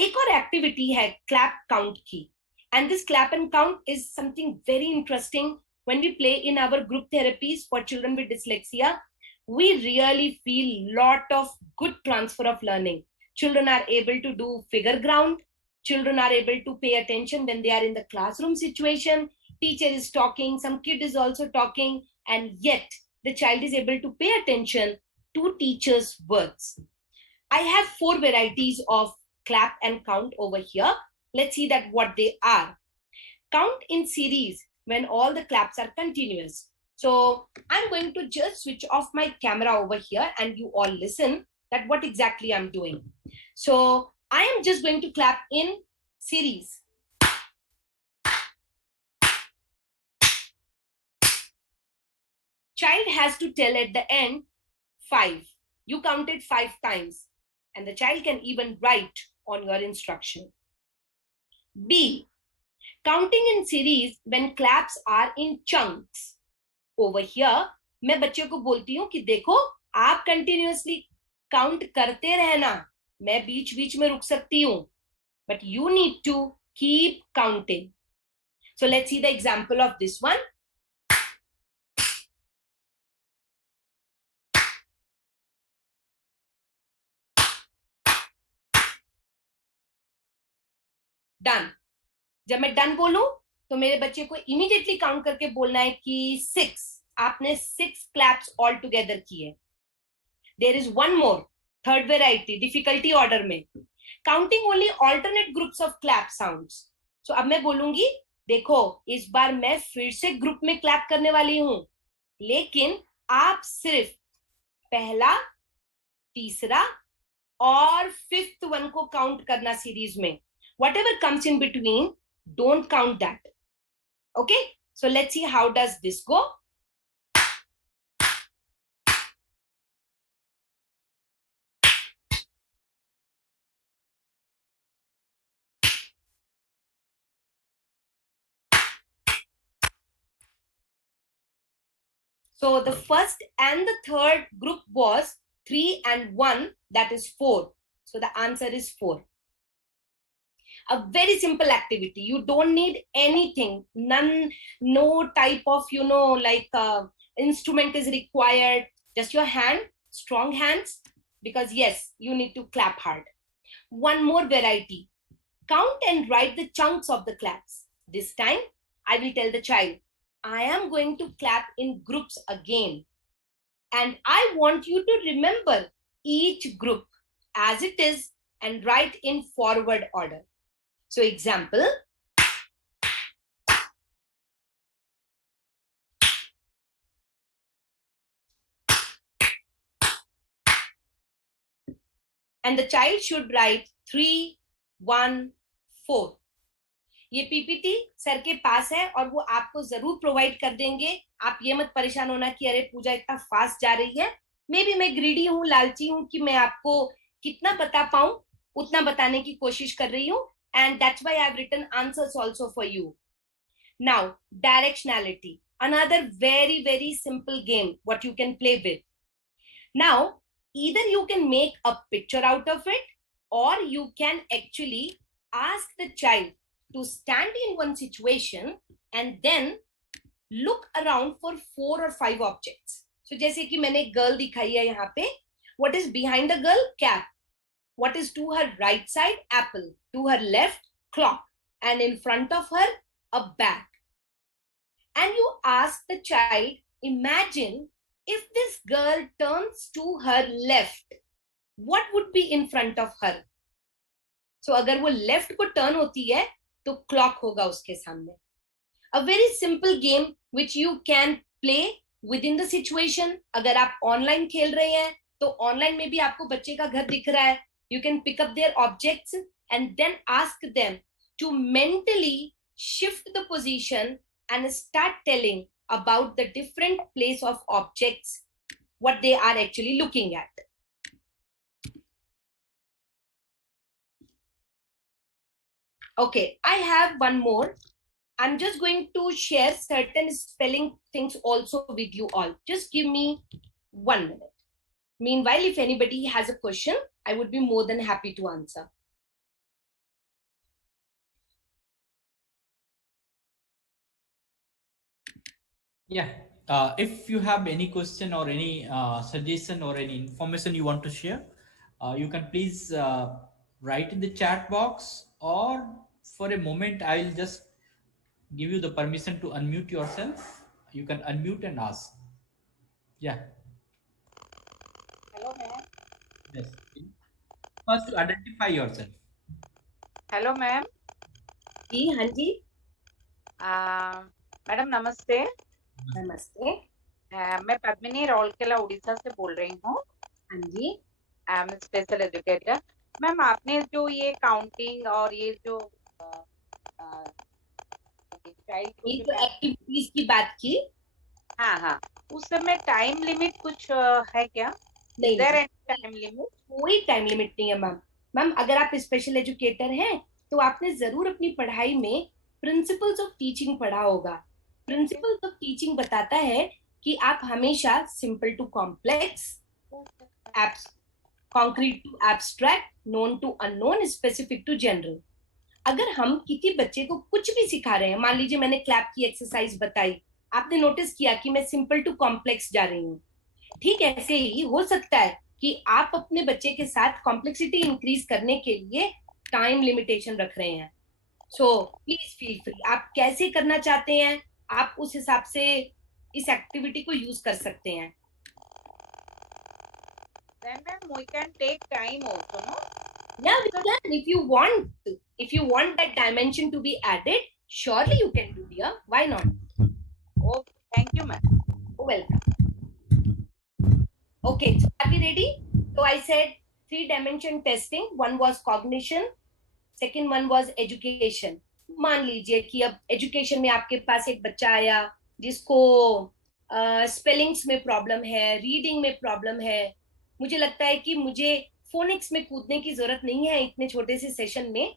एक और एक्टिविटी है क्लैप काउंट की, and this clap and count is something very interesting. When we play in our group therapies for children with dyslexia, we really feel lot of good transfer of learning. Children are able to do figure ground. Children are able to pay attention when they are in the classroom situation. Teacher is talking, some kid is also talking, and yet the child is able to pay attention to teacher's words. I have 4 varieties of clap and count over here. Let's see that what they are. Count in series when all the claps are continuous. So I'm going to just switch off my camera over here and you all listen that what exactly I'm doing. So I am just going to clap in series. Child has to tell at the end 5. You counted 5 times and the child can even write on your instruction. B, counting in series when claps are in chunks. Over here, मैं बच्चों को बोलती हूँ कि देखो आप continuously count करते रहना, मैं बीच बीच में रुक सकती हूँ, but you need to keep counting. So let's see the example of this one. Done. जब मैं डन बोलूं तो मेरे बच्चे को इमीडिएटली काउंट करके बोलना है कि 6. आपने 6 क्लैप्स ऑल टुगेदर किए. There is one more, third variety difficulty order में, counting only alternate groups of clap sounds. So अब मैं बोलूंगी देखो इस बार मैं फिर से ग्रुप में क्लैप करने वाली हूं, लेकिन आप सिर्फ पहला, तीसरा और 5th वन को काउंट करना सीरीज में. Whatever comes in between, don't count that. Okay, so let's see how does this go. So the first and the third group was 3 and 1, that is 4. So the answer is 4. A very simple activity. You don't need anything. No type of, like instrument is required. Just your hand, strong hands, because yes, you need to clap hard. One more variety. Count and write the chunks of the claps. This time, I will tell the child, I am going to clap in groups again. And I want you to remember each group as it is and write in forward order. So example, and the child should write 3, 1, 4. ये PPT sir के पास है और वो आपको जरूर प्रोवाइड कर देंगे. आप ये मत परेशान होना कि अरे पूजा इतना फास्ट जा रही है. मे बी मैं ग्रीडी हूँ, लालची हूँ कि मैं आपको कितना बता पाऊं उतना बताने की कोशिश कर रही हूँ. And that's why I've written answers also for you. Now, directionality. Another very, very simple game what you can play with. Now, either you can make a picture out of it, or you can actually ask the child to stand in one situation and then look around for 4 or 5 objects. So जैसे कि मैंने एक girl दिखाई है यहाँ पे. What is behind the girl? Cap. What is to her right side? Apple. To her left? Clock. And in front of her? A bag. And you ask the child, imagine if this girl turns to her left, what would be in front of her? So अगर वो left को turn होती है तो clock होगा उसके सामने. A very simple game which you can play within the situation. अगर आप online खेल रहे हैं तो online में भी आपको बच्चे का घर दिख रहा है. You can pick up their objects and then ask them to mentally shift the position and start telling about the different place of objects, what they are actually looking at. Okay, I have one more. I'm just going to share certain spelling things also with you all. Just give me 1 minute. Meanwhile, if anybody has a question, I would be more than happy to answer. Yeah, if you have any question or any suggestion or any information you want to share, you can please write in the chat box, or for a moment I'll just give you the permission to unmute yourself. You can unmute and ask. Yeah. Hello, ma'am. Yes. First, identify yourself. Hello, ma'am. जी हाँ जी. मैडम नमस्ते. नमस्ते. मैं पद्मिनी रौलकेला उड़ीसा से बोल रही हूँ. हाँ जी. I am special educator. Ma'am आपने जो ये काउंटिंग और ये जो ये तो एक्टिविटीज की बात की. हाँ हाँ, उस समय टाइम लिमिट कुछ है क्या? नहीं, टाइम लिमिट? कोई टाइम लिमिट नहीं है मैम. मैम अगर आप स्पेशल एजुकेटर हैं तो आपने जरूर अपनी पढ़ाई में प्रिंसिपल्स ऑफ टीचिंग पढ़ा होगा. प्रिंसिपल्स ऑफ टीचिंग बताता है कि आप हमेशा simple to complex, concrete to abstract, known to unknown, specific to general. अगर हम किसी बच्चे को कुछ भी सिखा रहे हैं, मान लीजिए मैंने क्लैप की एक्सरसाइज बताई, आपने नोटिस किया कि मैं सिंपल टू कॉम्प्लेक्स जा रही हूँ. ठीक ऐसे ही हो सकता है कि आप अपने बच्चे के साथ कॉम्प्लेक्सिटी इंक्रीज करने के लिए टाइम लिमिटेशन रख रहे हैं. सो प्लीज फील फ्री, आप कैसे करना चाहते हैं आप उस हिसाब से इस एक्टिविटी को यूज कर सकते हैं. Then ma'am, we can take time also, no? Yeah, we can. If you want that dimension to be added, surely you can do, dear. Why not? Okay, thank you ma'am. Welcome. Okay, so are we ready? So I said 3-dimension testing. One was cognition, second one was education. मान लीजिए कि अब एजुकेशन में आपके पास एक बच्चा आया जिसको स्पेलिंग्स में प्रॉब्लम है, रीडिंग में प्रॉब्लम है. मुझे लगता है कि मुझे फोनिक्स में कूदने की जरूरत नहीं है इतने छोटे से सेशन में.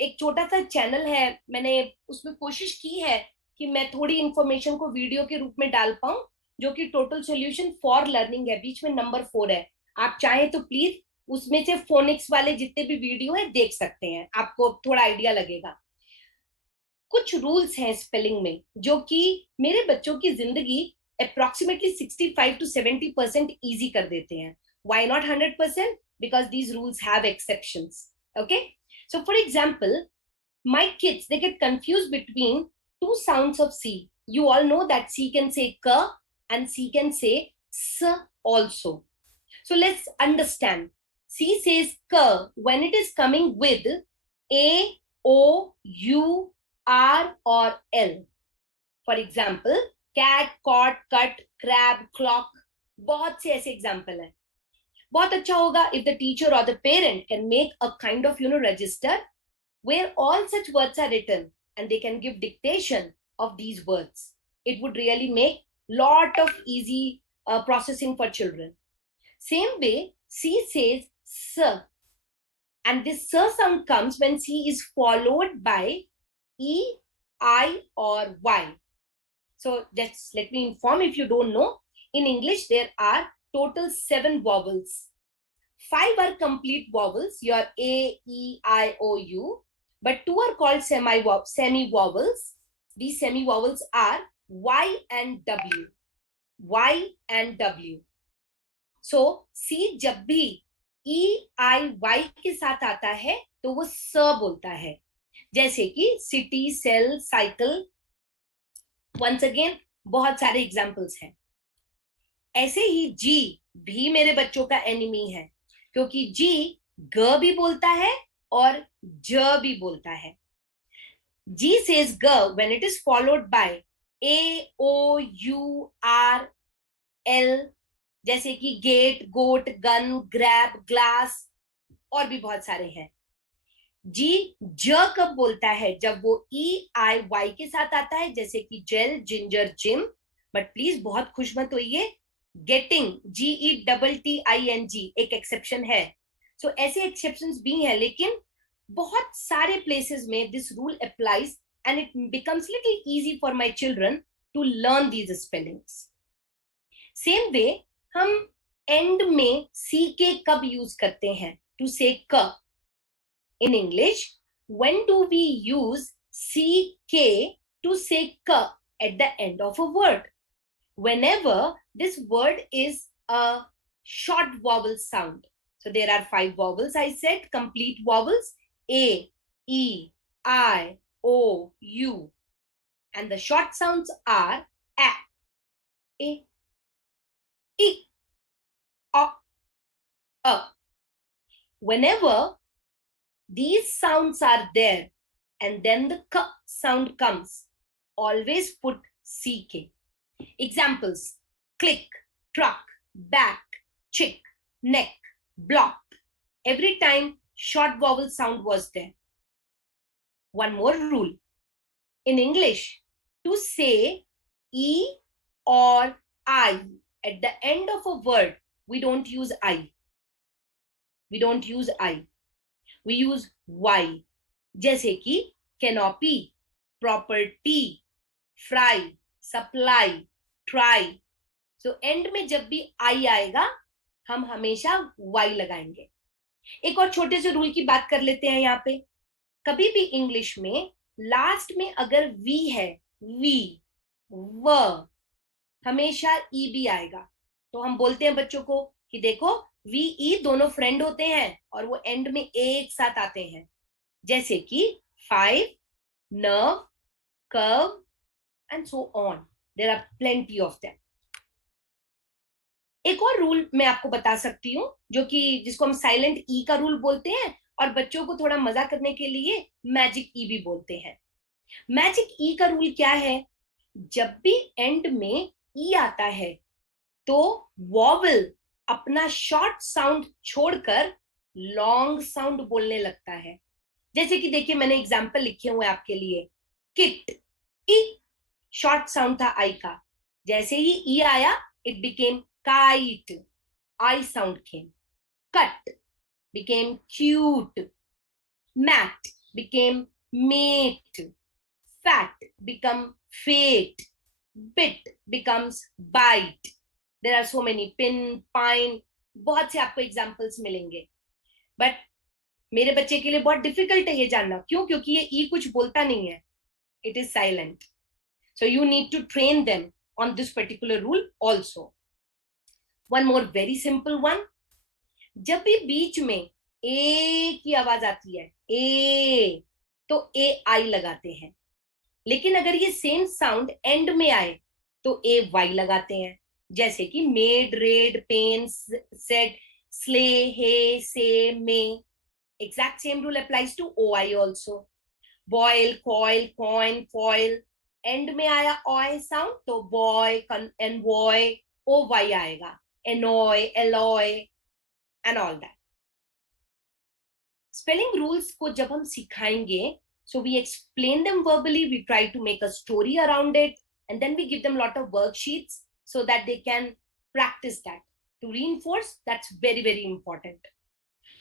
एक छोटा सा चैनल है, मैंने उसमें कोशिश की है कि मैं थोड़ी इंफॉर्मेशन को वीडियो के रूप में डाल पाऊं, जो कि टोटल सॉल्यूशन फॉर लर्निंग है, बीच में नंबर 4 है. आप चाहें तो प्लीज उसमें से फोनिक्स वाले जितने भी वीडियो है देख सकते हैं, आपको थोड़ा आइडिया लगेगा. कुछ रूल्स हैं स्पेलिंग में जो कि मेरे बच्चों की जिंदगी अप्रोक्सीमेटली 65 to 70% ईजी कर देते हैं. Why not 100%? Because these rules have exceptions. Okay? So for example, my kids, they get confused between two sounds of C. You all know that C can say K and C can say S also. So let's understand. C says K when it is coming with A, O, U, R or L. For example, cat, caught, cut, crab, clock. बहुत से ऐसे एग्जाम्पल हैं. बहुत अच्छा होगा if the teacher or the parent can make a kind of register where all such words are written and they can give dictation of these words. It would really make lot of easy processing for children. Same way, C says S, and this S sound comes when C is followed by E, I or Y. So just let me inform if you don't know, in English there are total 7 vowels. 5 are complete vowels, your A, E, I, O, U, but 2 are called semi-vowels. These semi-vowels are Y and W. Y and W. So C जब भी E, I, Y के साथ आता है तो वो स बोलता है, जैसे कि city, cell, cycle. Once again बहुत सारे एग्जाम्पल्स हैं. ऐसे ही जी भी मेरे बच्चों का एनिमी है, क्योंकि जी ग भी बोलता है और ज भी बोलता है. जी says ग when it is followed by A, O, U, R, L, जैसे कि गेट, गोट, गन, ग्रैब, ग्लास और भी बहुत सारे हैं. जी ज कब बोलता है? जब वो E, I, Y के साथ आता है, जैसे कि gel, ginger, gym. But please बहुत खुश मत होइए, गेटिंग, GETTING एक एक्सेप्शन है. सो ऐसे एक्सेप्शंस भी हैं, लेकिन बहुत सारे प्लेसेस में this rule applies and it becomes little easy for my children to learn these spellings. Same way हम एंड में सी के कब यूज करते हैं? टू से क. In English, when do we use CK to say K at the end of a word? Whenever this word is a short vowel sound. So there are 5 vowels, I said, complete vowels: A, E, I, O, U. And the short sounds are A, E, O, A. Whenever these sounds are there and then the K sound comes, always put CK. Examples: click, truck, back, chick, neck, block. Every time short vowel sound was there. One more rule. In English, to say E or I at the end of a word, we don't use I. We don't use I. We use Y. जैसे कि canopy, property, fry, supply, try. So and में जब भी आई आएगा हम हमेशा वाई लगाएंगे। एक और छोटे से रूल की बात कर लेते हैं यहाँ पे। कभी भी इंग्लिश में लास्ट में अगर वी है, वी, व, हमेशा ई भी आएगा। तो हम बोलते हैं बच्चों को कि देखो वी ई दोनों फ्रेंड होते हैं और वो एंड में एक साथ आते हैं। जैसे कि five, nerve, curve and so on, there are plenty of them. एक और रूल मैं आपको बता सकती हूँ जो कि जिसको हम साइलेंट ई का रूल बोलते हैं और बच्चों को थोड़ा मजा करने के लिए मैजिक ई भी बोलते हैं। मैजिक ई का रूल क्या है? जब भी एंड में ई आता है तो वॉवल अपना शॉर्ट साउंड छोड़कर लॉन्ग साउंड बोलने लगता है। जैसे कि देखिए मैंने एग्जाम्पल लिखे हुए आपके लिए। किट, ई, शॉर्ट साउंड था आई का। जैसे ही ई आया it became kite, I sound came. Cut became cute, mat became mate, fat become fate, bit becomes bite. There are so many, pin, pine, बहुत से आपको एग्जाम्पल्स मिलेंगे। बट मेरे बच्चे के लिए बहुत डिफिकल्ट है ये जानना। क्यों? क्योंकि ये ई कुछ बोलता नहीं है, it is silent. So you need to train them on this particular rule also. One more very simple one. जब भी बीच में ए की आवाज आती है, ए, तो ए आई लगाते हैं। लेकिन अगर ये सेम साउंड एंड में आए तो ए वाई लगाते हैं। जैसे कि made, red, pen, set, slay, hey, say, may. Exact same rule applies to O I also. Boil, coil, coin, foil, end में आया ऑय साउंड तो बॉय एंड वॉय, ओ वाई आएगा। Annoy, alloy and all that. Spelling rules को जब हम सिखाएंगे, so we explain them verbally, we try to make a story around it, and then we give them a lot of worksheets so that they can practice that to reinforce. That's very, very important.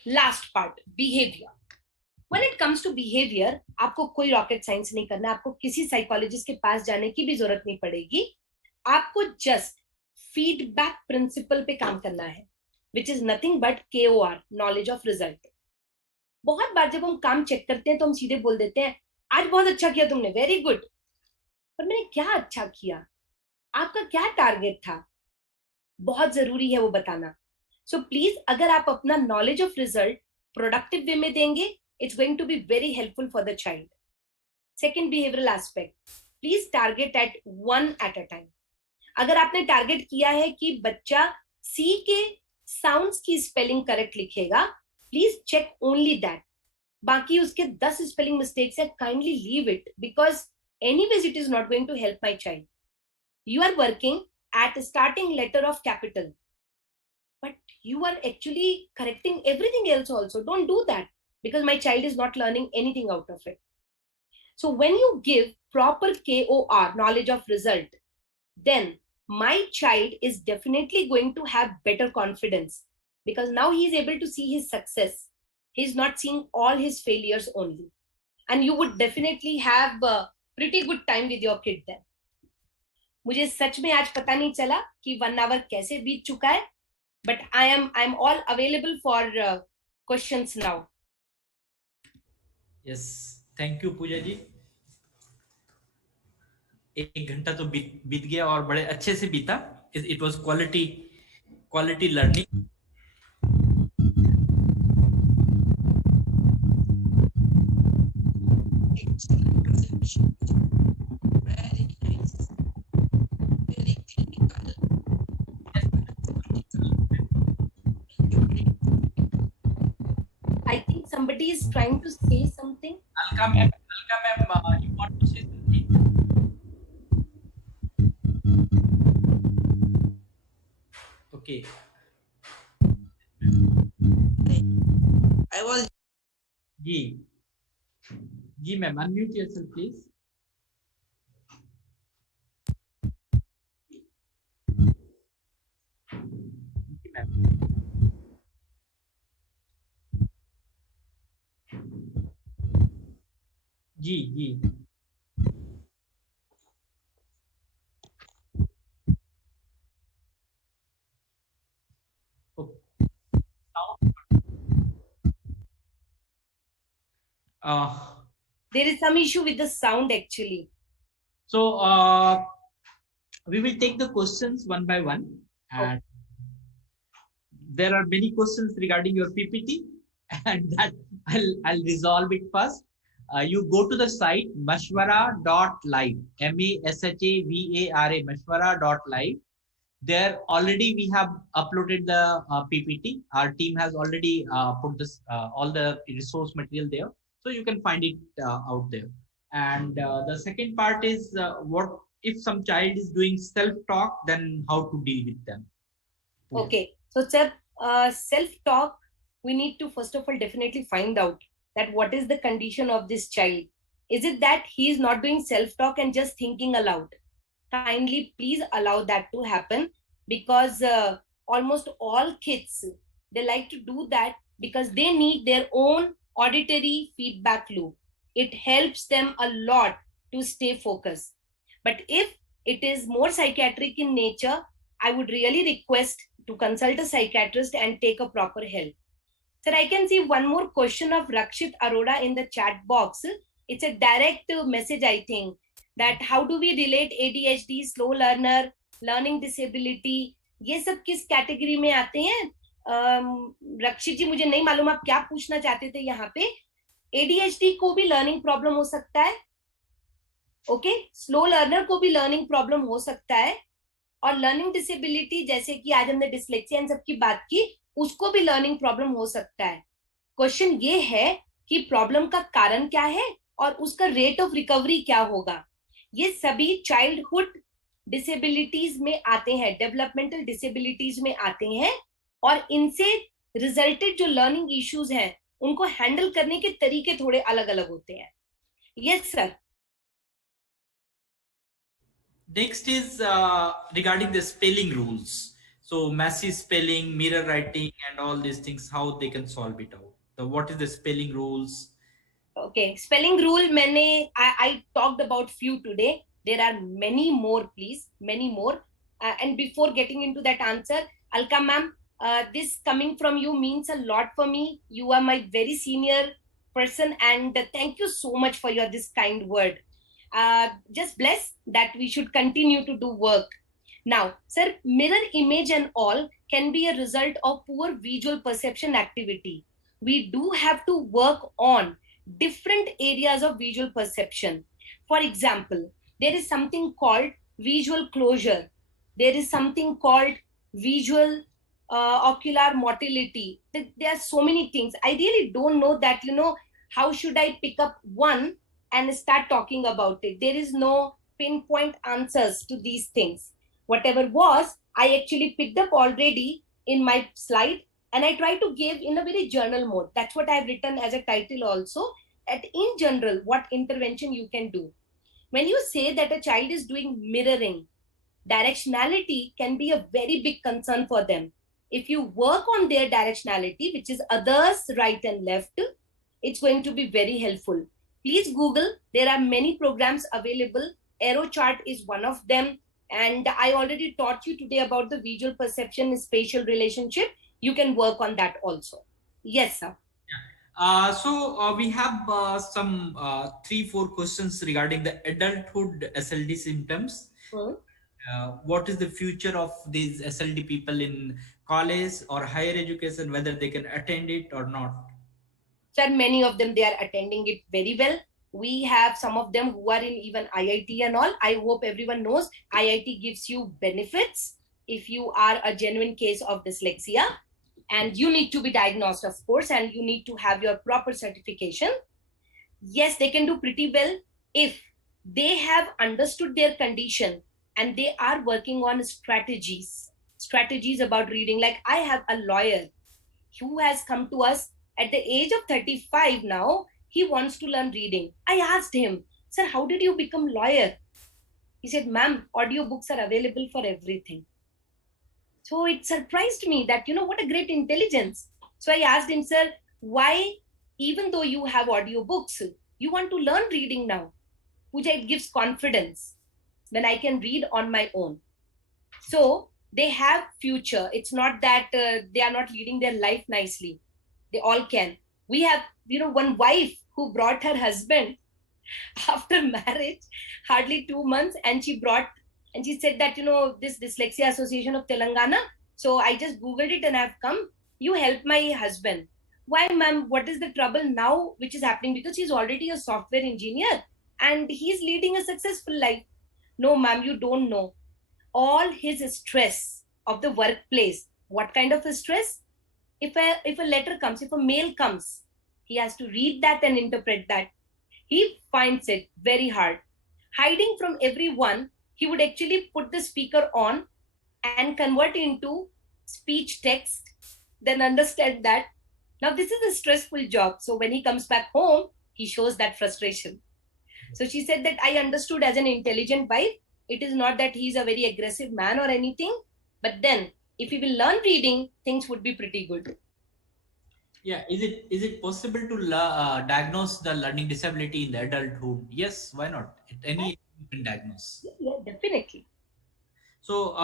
Last part, behavior. When it comes to behavior, आपको कोई rocket science नहीं करना, आपको किसी psychologist के पास जाने की भी जरूरत नहीं पड़ेगी। आपको just feedback principle पे काम करना है, which is nothing but KOR, knowledge of result. बहुत बार जब हम काम चेक करते हैं तो हम सीधे बोल देते हैं आज बहुत अच्छा किया तुमने, वेरी गुड। पर मैंने क्या अच्छा किया? आपका क्या टारगेट था? बहुत जरूरी है वो बताना। सो प्लीज अगर आप अपना knowledge of result productive way में देंगे, it's going to be very helpful for the child. Second behavioural aspect, please target at one at a time. अगर आपने टारगेट किया है कि बच्चा सी के साउंड्स की स्पेलिंग करेक्ट लिखेगा, प्लीज चेक ओनली दैट। बाकी उसके 10 स्पेलिंग मिस्टेक्स है, kindly leave it because anyways it is not going to help my child. You are working at starting letter of capital but you are actually correcting everything else also. Don't do that because my child is not learning anything out of it. So when you give proper KOR, knowledge of result, then my child is definitely going to have better confidence because now he is able to see his success. He's not seeing all his failures only. And you would definitely have a pretty good time with your kid then. मुझे सच में आज पता नहीं चला कि 1 hour कैसे बीत चुका है, but I am all available for questions now. Yes, thank you पूजा जी। 1 घंटा तो बीत गया और बड़े अच्छे से बीता। It was quality learning. Excellent presentation. Very nice. Very clinical. I think somebody is trying to say something. Alka ma'am, you want to say something? Okay. I was जी मैम, unmute yourself please. जी ma'am. G. Oh. There is some issue with the sound actually. So we will take the questions one by one, and there are many questions regarding your PPT, and that I'll resolve it first. You go to the site mashwara.live, MASHAVARA, mashwara.live. There already we have uploaded the PPT. Our team has already put this all the resource material there, so you can find it out there. And the second part is what if some child is doing self-talk, then how to deal with them. Okay, so sir, self-talk, we need to first of all definitely find out that what is the condition of this child. Is it that he is not doing self-talk and just thinking aloud? Kindly please allow that to happen, because almost all kids, they like to do that because they need their own auditory feedback loop. It helps them a lot to stay focused. But if it is more psychiatric in nature, I would really request to consult a psychiatrist and take a proper help. Sir, I can see one more question of Rakshit Arora in the chat box. It's a direct message, I think, that how do we relate ADHD, slow learner, learning disability, ये सब किस कैटेगरी में आते हैं? रक्षित जी, मुझे नहीं मालूम आप क्या पूछना चाहते थे यहाँ पे. ADHD को भी लर्निंग प्रॉब्लम हो सकता है, ओके, स्लो लर्नर को भी लर्निंग प्रॉब्लम हो सकता है, और लर्निंग डिसेबिलिटी जैसे कि आज हमने डिसलेक्सिया इन सब की बात की, उसको भी लर्निंग प्रॉब्लम हो सकता है. क्वेश्चन ये है कि प्रॉब्लम का कारण क्या है और उसका रेट ऑफ रिकवरी क्या होगा. ये सभी चाइल्डहुड डिसेबिलिटीज में आते हैं, डेवलपमेंटल डिसेबिलिटीज में आते हैं, और इनसे रिजल्टेड जो लर्निंग इश्यूज हैं उनको हैंडल करने के तरीके थोड़े अलग अलग होते हैं. Yes sir. Next is regarding the spelling rules. So messy spelling, mirror writing, and all these things, how they can solve it out. So what is the spelling rules? Okay, spelling rule, I talked about few today. There are many more, please, many more. And before getting into that answer, Alka ma'am, this coming from you means a lot for me. You are my very senior person, and thank you so much for your this kind word. Just bless that we should continue to do work. Now, sir, mirror image and all can be a result of poor visual perception activity. We do have to work on different areas of visual perception. For example, there is something called visual closure. There is something called visual ocular motility. There are so many things. I really don't know that, how should I pick up one and start talking about it. There is no pinpoint answers to these things. Whatever was, I actually picked up already in my slide, and I try to give in a very journal mode. That's what I've written as a title also. At in general, what intervention you can do. When you say that a child is doing mirroring, directionality can be a very big concern for them. If you work on their directionality, which is others right and left, it's going to be very helpful. Please Google, there are many programs available. AeroChart is one of them. And I already taught you today about the visual perception and spatial relationship. You can work on that also. Yes, sir. So we have some 3-4 questions regarding the adulthood SLD symptoms. What is the future of these SLD people in college or higher education, whether they can attend it or not? Sir, many of them, they are attending it very well. We have some of them who are in even IIT and all. I hope everyone knows IIT gives you benefits if you are a genuine case of dyslexia, and you need to be diagnosed, of course, and you need to have your proper certification. Yes, they can do pretty well if they have understood their condition and they are working on strategies about reading. Like I have a lawyer who has come to us at the age of 35 now. He wants to learn reading. I asked him, sir, how did you become lawyer? He said, ma'am, audiobooks are available for everything. So it surprised me that, what a great intelligence. So I asked him, sir, why, even though you have audiobooks, You want to learn reading now. Pooja, it gives confidence when I can read on my own. So they have future. It's not that they are not leading their life nicely. They all can. We have, one wife who brought her husband after marriage, hardly 2 months, and she said that, this Dyslexia Association of Telangana. So I just Googled it and I've come. You help my husband. Why, ma'am? What is the trouble now which is happening? Because he's already a software engineer and he's leading a successful life. No, ma'am, you don't know. All his stress of the workplace. What kind of a stress? If a letter comes, if a mail comes, he has to read that and interpret that. He finds it very hard. Hiding from everyone, he would actually put the speaker on and convert into speech text, then understand that. Now, this is a stressful job. So when he comes back home, he shows that frustration. So she said that I understood as an intelligent wife, it is not that he's a very aggressive man or anything, but then if he will learn reading, things would be pretty good. Yeah, is it possible to diagnose the learning disability in the adulthood? Yes, why not? At any age you can diagnose. Yeah, definitely. So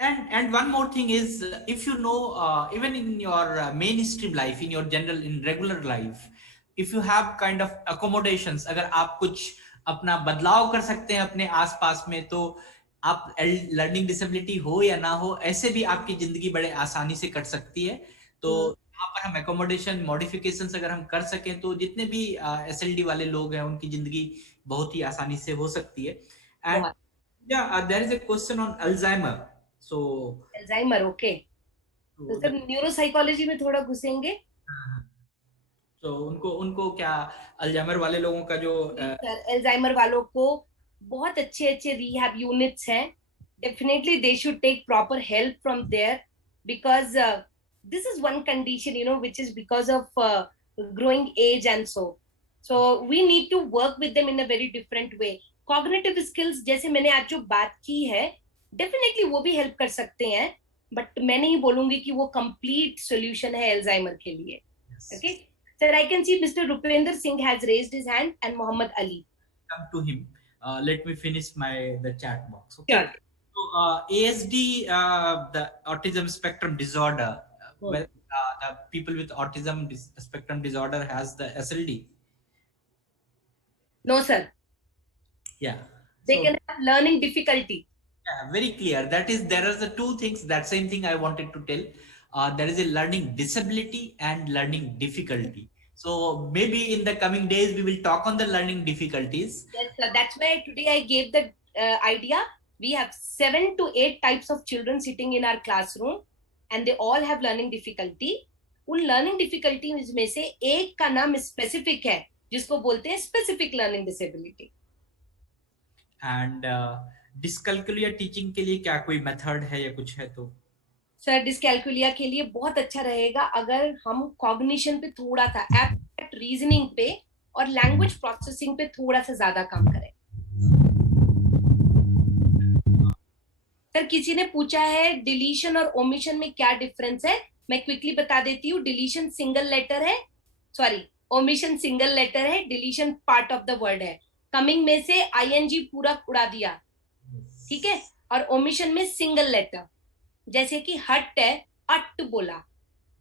and one more thing is, if you know, even in your mainstream life, in regular life, if you have kind of accommodations, अगर आप कुछ अपना बदलाव कर सकते हैं अपने आसपास में, तो आप लर्निंग डिसेबिलिटी हो या ना हो, ऐसे भी आपकी जिंदगी बड़े आसानी से कट सकती है. तो यहाँ पर हम एकोमोडेशन मॉडिफिकेशंस अगर हम कर सकें, तो जितने भी एसएलडी वाले लोग हैं उनकी जिंदगी बहुत ही आसानी से हो सकती है. And yeah, there is a question on Alzheimer. So Alzheimer, okay. तो सर न्यूरोसाइकोलॉजी में थोड़ा घुसेंगे. तो उनको क्या अल्जाइमर वाले लोगों का जो अल्जाइमर वालों को बहुत अच्छे रिहैब यूनिट्स हैं. Definitely they should take proper help from there, because this is one condition, which is because of growing age and so we need to work with them in a very different way. Cognitive skills जैसे मैंने आज जो बात की है, डेफिनेटली वो भी हेल्प कर सकते हैं, बट मैं नहीं बोलूंगी कि वो कंप्लीट सॉल्यूशन है अल्जाइमर के लिए. Okay sir, I can see mister Rupendra Singh has raised his hand and Mohammad Ali. Come to him. Let me finish the chat box. Okay. Sure. So ASD, the autism spectrum disorder, where the people with autism spectrum disorder has the SLD. No, sir. Yeah, they can have learning difficulty. Yeah, very clear. There are the two things. That same thing I wanted to tell. There is a learning disability and learning difficulty. So maybe in the coming days we will talk on the learning difficulties. Yes, sir. That's why today I gave the idea. We have 7 to 8 types of children sitting in our classroom, and they all have learning difficulty. उन learning difficulties में से एक का नाम specific है, जिसको बोलते हैं specific learning disability. And dyscalculia teaching के लिए क्या कोई मेथड है या कुछ है? तो सर डिस्कैल्कुलिया के लिए बहुत अच्छा रहेगा अगर हम कॉग्निशन पे थोड़ा सा, एब्स्ट्रैक्ट रीजनिंग पे और लैंग्वेज प्रोसेसिंग पे थोड़ा सा ज्यादा काम करें. सर किसी ने पूछा है डिलीशन और ओमिशन में क्या डिफरेंस है. मैं क्विकली बता देती हूँ. डिलीशन सिंगल लेटर है, सॉरी ओमिशन सिंगल लेटर है, deletion part of the word है. कमिंग में से आईएनजी पूरा उड़ा दिया, ठीक है, और ओमिशन में सिंगल लेटर, जैसे कि हट है, अट बोला.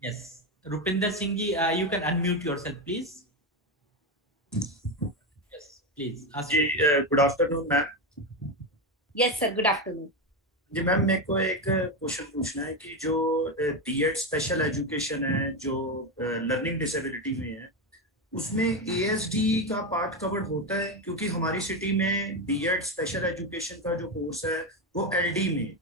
Yes, Rupinder Singh ji, you can unmute yourself please. Yes please. जी good afternoon ma'am. Yes sir, good afternoon. जी मैम, मेरे को एक क्वेश्चन पूछना है कि जो बीएड स्पेशल एजुकेशन है जो लर्निंग डिसेबिलिटी में है, उसमें एएसडी का पार्ट कवर्ड होता है? क्योंकि हमारी सिटी में बीएड स्पेशल एजुकेशन का जो कोर्स है वो एलडी में,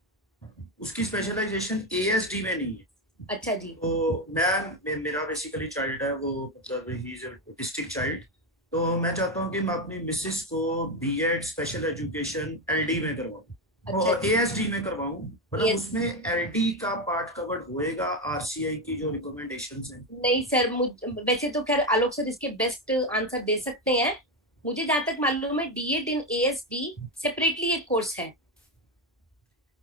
उसकी स्पेशलाइजेशन एएसडी में नहीं है. अच्छा जी. तो मेरा बेसिकली चाइल्ड है, वो मतलब he is a district child, तो मैं चाहता हूँ कि मैं अपनी मिसेस को बीएड स्पेशल एजुकेशन एलडी में करवाऊँ. और एएसडी में करवाऊं, मतलब उसमें एलडी का पार्ट कवर्ड होएगा आरसीआई की जो रिकमेंडेशंस हैं? नहीं सर, वैसे तो खैर आलोक सर इसके बेस्ट आंसर दे सकते हैं. मुझे जहां तक मालूम है डीएड इन एएसडी सेपरेटली एक कोर्स है.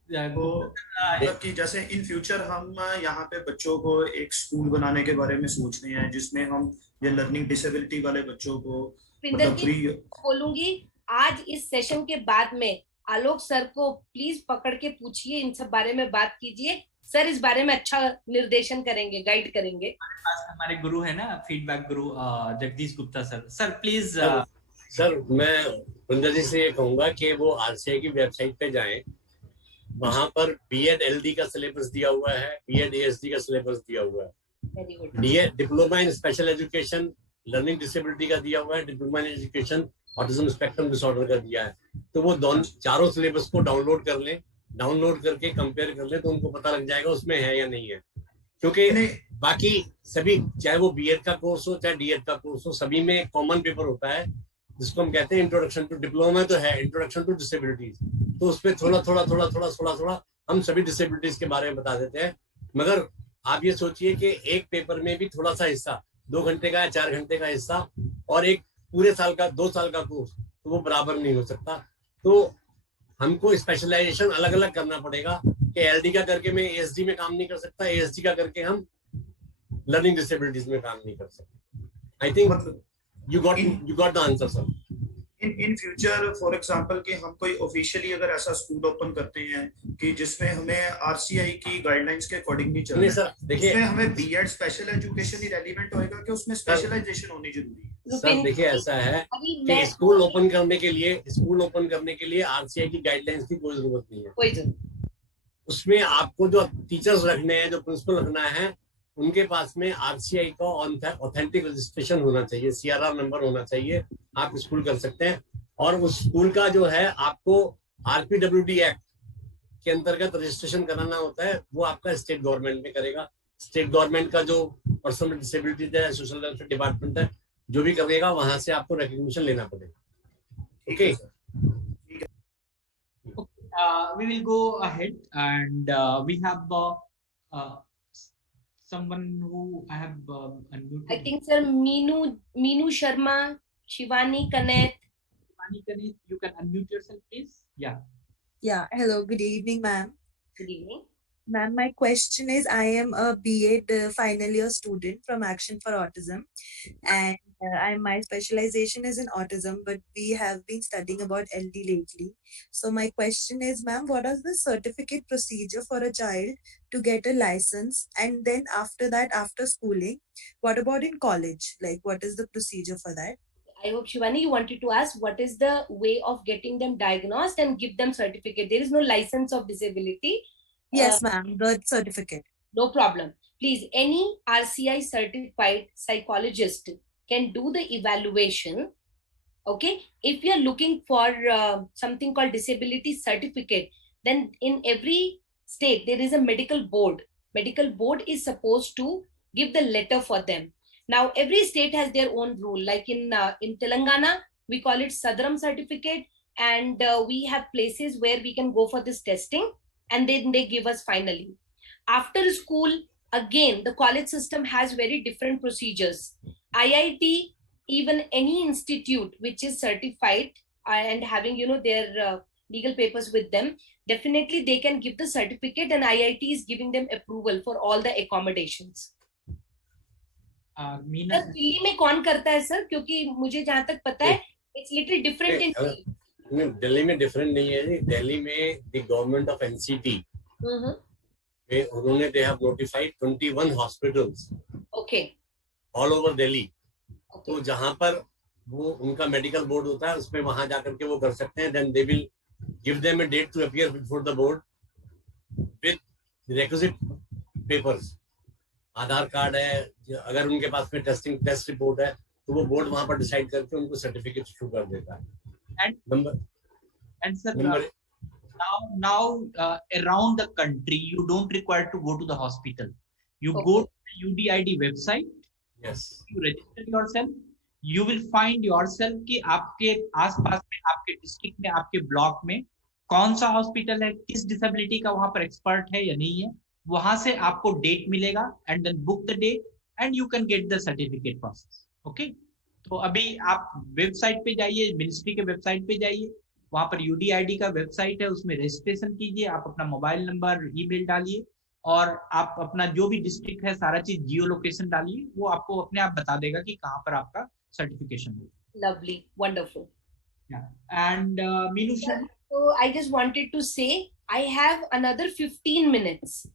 तो मतलब कि जैसे इन फ्यूचर हम यहाँ पे बच्चों को एक स्कूल बनाने के बारे में सोच रहे हैं जिसमें हम ये लर्निंग डिसेबिलिटी वाले बच्चों को सुपिंदर मतलब जी फ्री बोलूंगी, आज इस सेशन के बाद में आलोक सर को प्लीज पकड़ के पूछिए, इन सब बारे में बात कीजिए, सर इस बारे में अच्छा निर्देशन करेंगे, गाइड करेंगे। हमारे गुरु है ना, फीडबैक गुरु जगदीश Gupta sir. Sir please. Sir मैं वृंदा जी से ये कहूंगा कि वो आरसीआई की वेबसाइट पे जाएं, वहां पर बीएड एलडी का सिलेबस दिया हुआ है, बीएड एएसडी का सिलेबस दिया हुआ है, very good. BEd diploma in special education learning disability का दिया हुआ है, diploma in education autism spectrum disorder का दिया है। तो वो दोनों चारों सिलेबस को डाउनलोड कर लें, डाउनलोड करके कंपेयर कर लें, तो उनको पता लग जाएगा उसमें है या नहीं है। क्योंकि बाकी सभी, चाहे वो बीएड का कोर्स हो चाहे डीएड का कोर्स हो, सभी में कॉमन पेपर होता है जिसको हम कहते हैं इंट्रोडक्शन टू डिप्लोमा, तो है इंट्रोडक्शन टू डिसेबिलिटीज। तो उसमें थोड़ा हम सभी डिसेबिलिटीज के बारे में बता देते हैं। मगर आप ये सोचिए कि एक पेपर में भी थोड़ा सा हिस्सा, 2 घंटे का या 4 घंटे का हिस्सा, और एक पूरे साल का 2 साल का कोर्स, तो वो बराबर नहीं हो सकता। तो हमको स्पेशलाइजेशन अलग अलग करना पड़ेगा कि एलडी का करके मैं एएसडी में काम नहीं कर सकता, एएसडी का करके हम लर्निंग डिसेबिलिटीज में काम नहीं कर सकते। I think you got the answer, sir. In future for example कि हम कोई ऑफिशियली अगर ऐसा स्कूल ओपन करते हैं कि जिसमें हमें आरसीआई की गाइडलाइंस के अकॉर्डिंग नहीं चलना है, सर देखिए, उसमें हमें बीएड स्पेशल एजुकेशन ही रेलेवेंट होएगा कि उसमें स्पेशलाइजेशन होनी जरूरी है? सर देखिए ऐसा है कि स्कूल ओपन करने के लिए आरसीआई की गाइडलाइंस की कोई जरूरत नहीं है। कोई जरूरत। उसमें आपको जो टीचर्स रखने हैं, जो प्रिंसिपल रखना है, उनके पास में आरसीआई का ऑथेंटिक रजिस्ट्रेशन होना चाहिए, सीआरआर नंबर होना चाहिए, आप स्कूल कर सकते हैं। और उस स्कूल का जो है आपको आरपीडब्ल्यूडी एक्ट के अंतर्गत रजिस्ट्रेशन कराना होता है, वो आपका स्टेट गवर्नमेंट में करेगा। स्टेट गवर्नमेंट का जो पर्सन विद डिसेबिलिटी है, सोशल वेलफेयर डिपार्टमेंट है, जो भी करेगा वहां से आपको रिकॉग्निशन लेना पड़ेगा। Okay, we will go ahead and we have someone who I have unmuted. I think sir Meenu Sharma, Shivani Kaneth. Shivani Kaneth, you can unmute yourself, please. Yeah, hello, good evening, ma'am. Good evening. Ma'am, my question is, I am a B.Ed final year student from Action for Autism, and my specialization is in autism, but we have been studying about LD lately. So my question is, ma'am, what is the certificate procedure for a child to get a license? And then after that, after schooling, what about in college? Like, what is the procedure for that? I hope Shivani, you wanted to ask what is the way of getting them diagnosed and give them certificate. There is no license of disability. Yes, ma'am, the certificate. No problem. Please, any RCI certified psychologist can do the evaluation. Okay. If you're looking for something called disability certificate, then in every state, there is a medical board. Medical board is supposed to give the letter for them. Now, every state has their own rule. Like in Telangana, we call it Sadram certificate. And we have places where we can go for this testing. And then they give us finally. After school, again, the college system has very different procedures. IIT, even any institute which is certified and having, their legal papers with them, definitely they can give the certificate and IIT is giving them approval for all the accommodations. Meena, दिल्ली में कौन करता है सर? क्योंकि मुझे जहाँ तक पता है, it's little different in Delhi. Delhi में डिफरेंट नहीं है। दिल्ली में द गवर्नमेंट ऑफ एनसीटी उन्होंने they have notified 21 hospitals all over Delhi. तो जहां पर वो उनका मेडिकल बोर्ड होता है, उसमें वहां जाकर के वो कर सकते हैं। Then they will give them a date to appear before the board with requisite papers. Aadhaar card है, अगर उनके पास में टेस्ट रिपोर्ट है, तो वो बोर्ड वहां पर डिसाइड करके उनको सर्टिफिकेट इशू कर देता है। And sir, now around the country, you don't require to go to the hospital. You go to the UDID website. Yes. You register yourself. You will find yourself कि आपके आसपास में, आपके डिस्ट्रिक्ट में, आपके ब्लॉक में कौन सा हॉस्पिटल है, किस डिसेबिलिटी का वहां पर एक्सपर्ट है या नहीं है। वहां से आपको डेट मिलेगा and then book the date and you can get the certificate process. Okay. तो अभी आप वेबसाइट पे जाइए, मिनिस्ट्री के वेबसाइट पे जाइए, वहां पर यूडीआईडी का वेबसाइट है, उसमें रजिस्ट्रेशन कीजिए, आप अपना मोबाइल नंबर, ईमेल डालिए और आप अपना जो भी डिस्ट्रिक्ट है सारा चीज जियो लोकेशन डालिए, वो आपको अपने आप बता देगा कि कहाँ पर आपका सर्टिफिकेशन होगा। Lovely, wonderful. Yeah. And Meenu Sharma, So I just wanted to say I have another 15 minutes.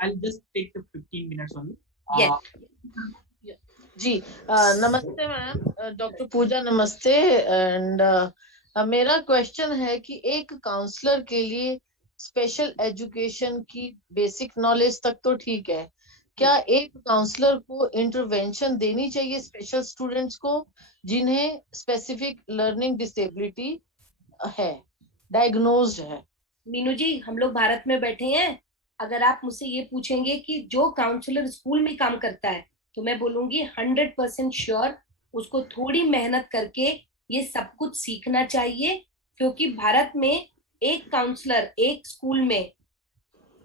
I'll just take the 15 minutes only. Yes. जी नमस्ते मैम, डॉक्टर पूजा नमस्ते। एंड मेरा क्वेश्चन है कि एक काउंसलर के लिए स्पेशल एजुकेशन की बेसिक नॉलेज तक तो ठीक है, क्या एक काउंसलर को इंटरवेंशन देनी चाहिए स्पेशल स्टूडेंट्स को जिन्हें स्पेसिफिक लर्निंग डिसेबिलिटी है, डायग्नोज्ड है? मीनू जी, हम लोग भारत में बैठे हैं, अगर आप मुझसे ये पूछेंगे कि जो काउंसलर स्कूल में काम करता है, तो मैं बोलूंगी 100% श्योर उसको थोड़ी मेहनत करके ये सब कुछ सीखना चाहिए, क्योंकि भारत में एक काउंसलर एक स्कूल में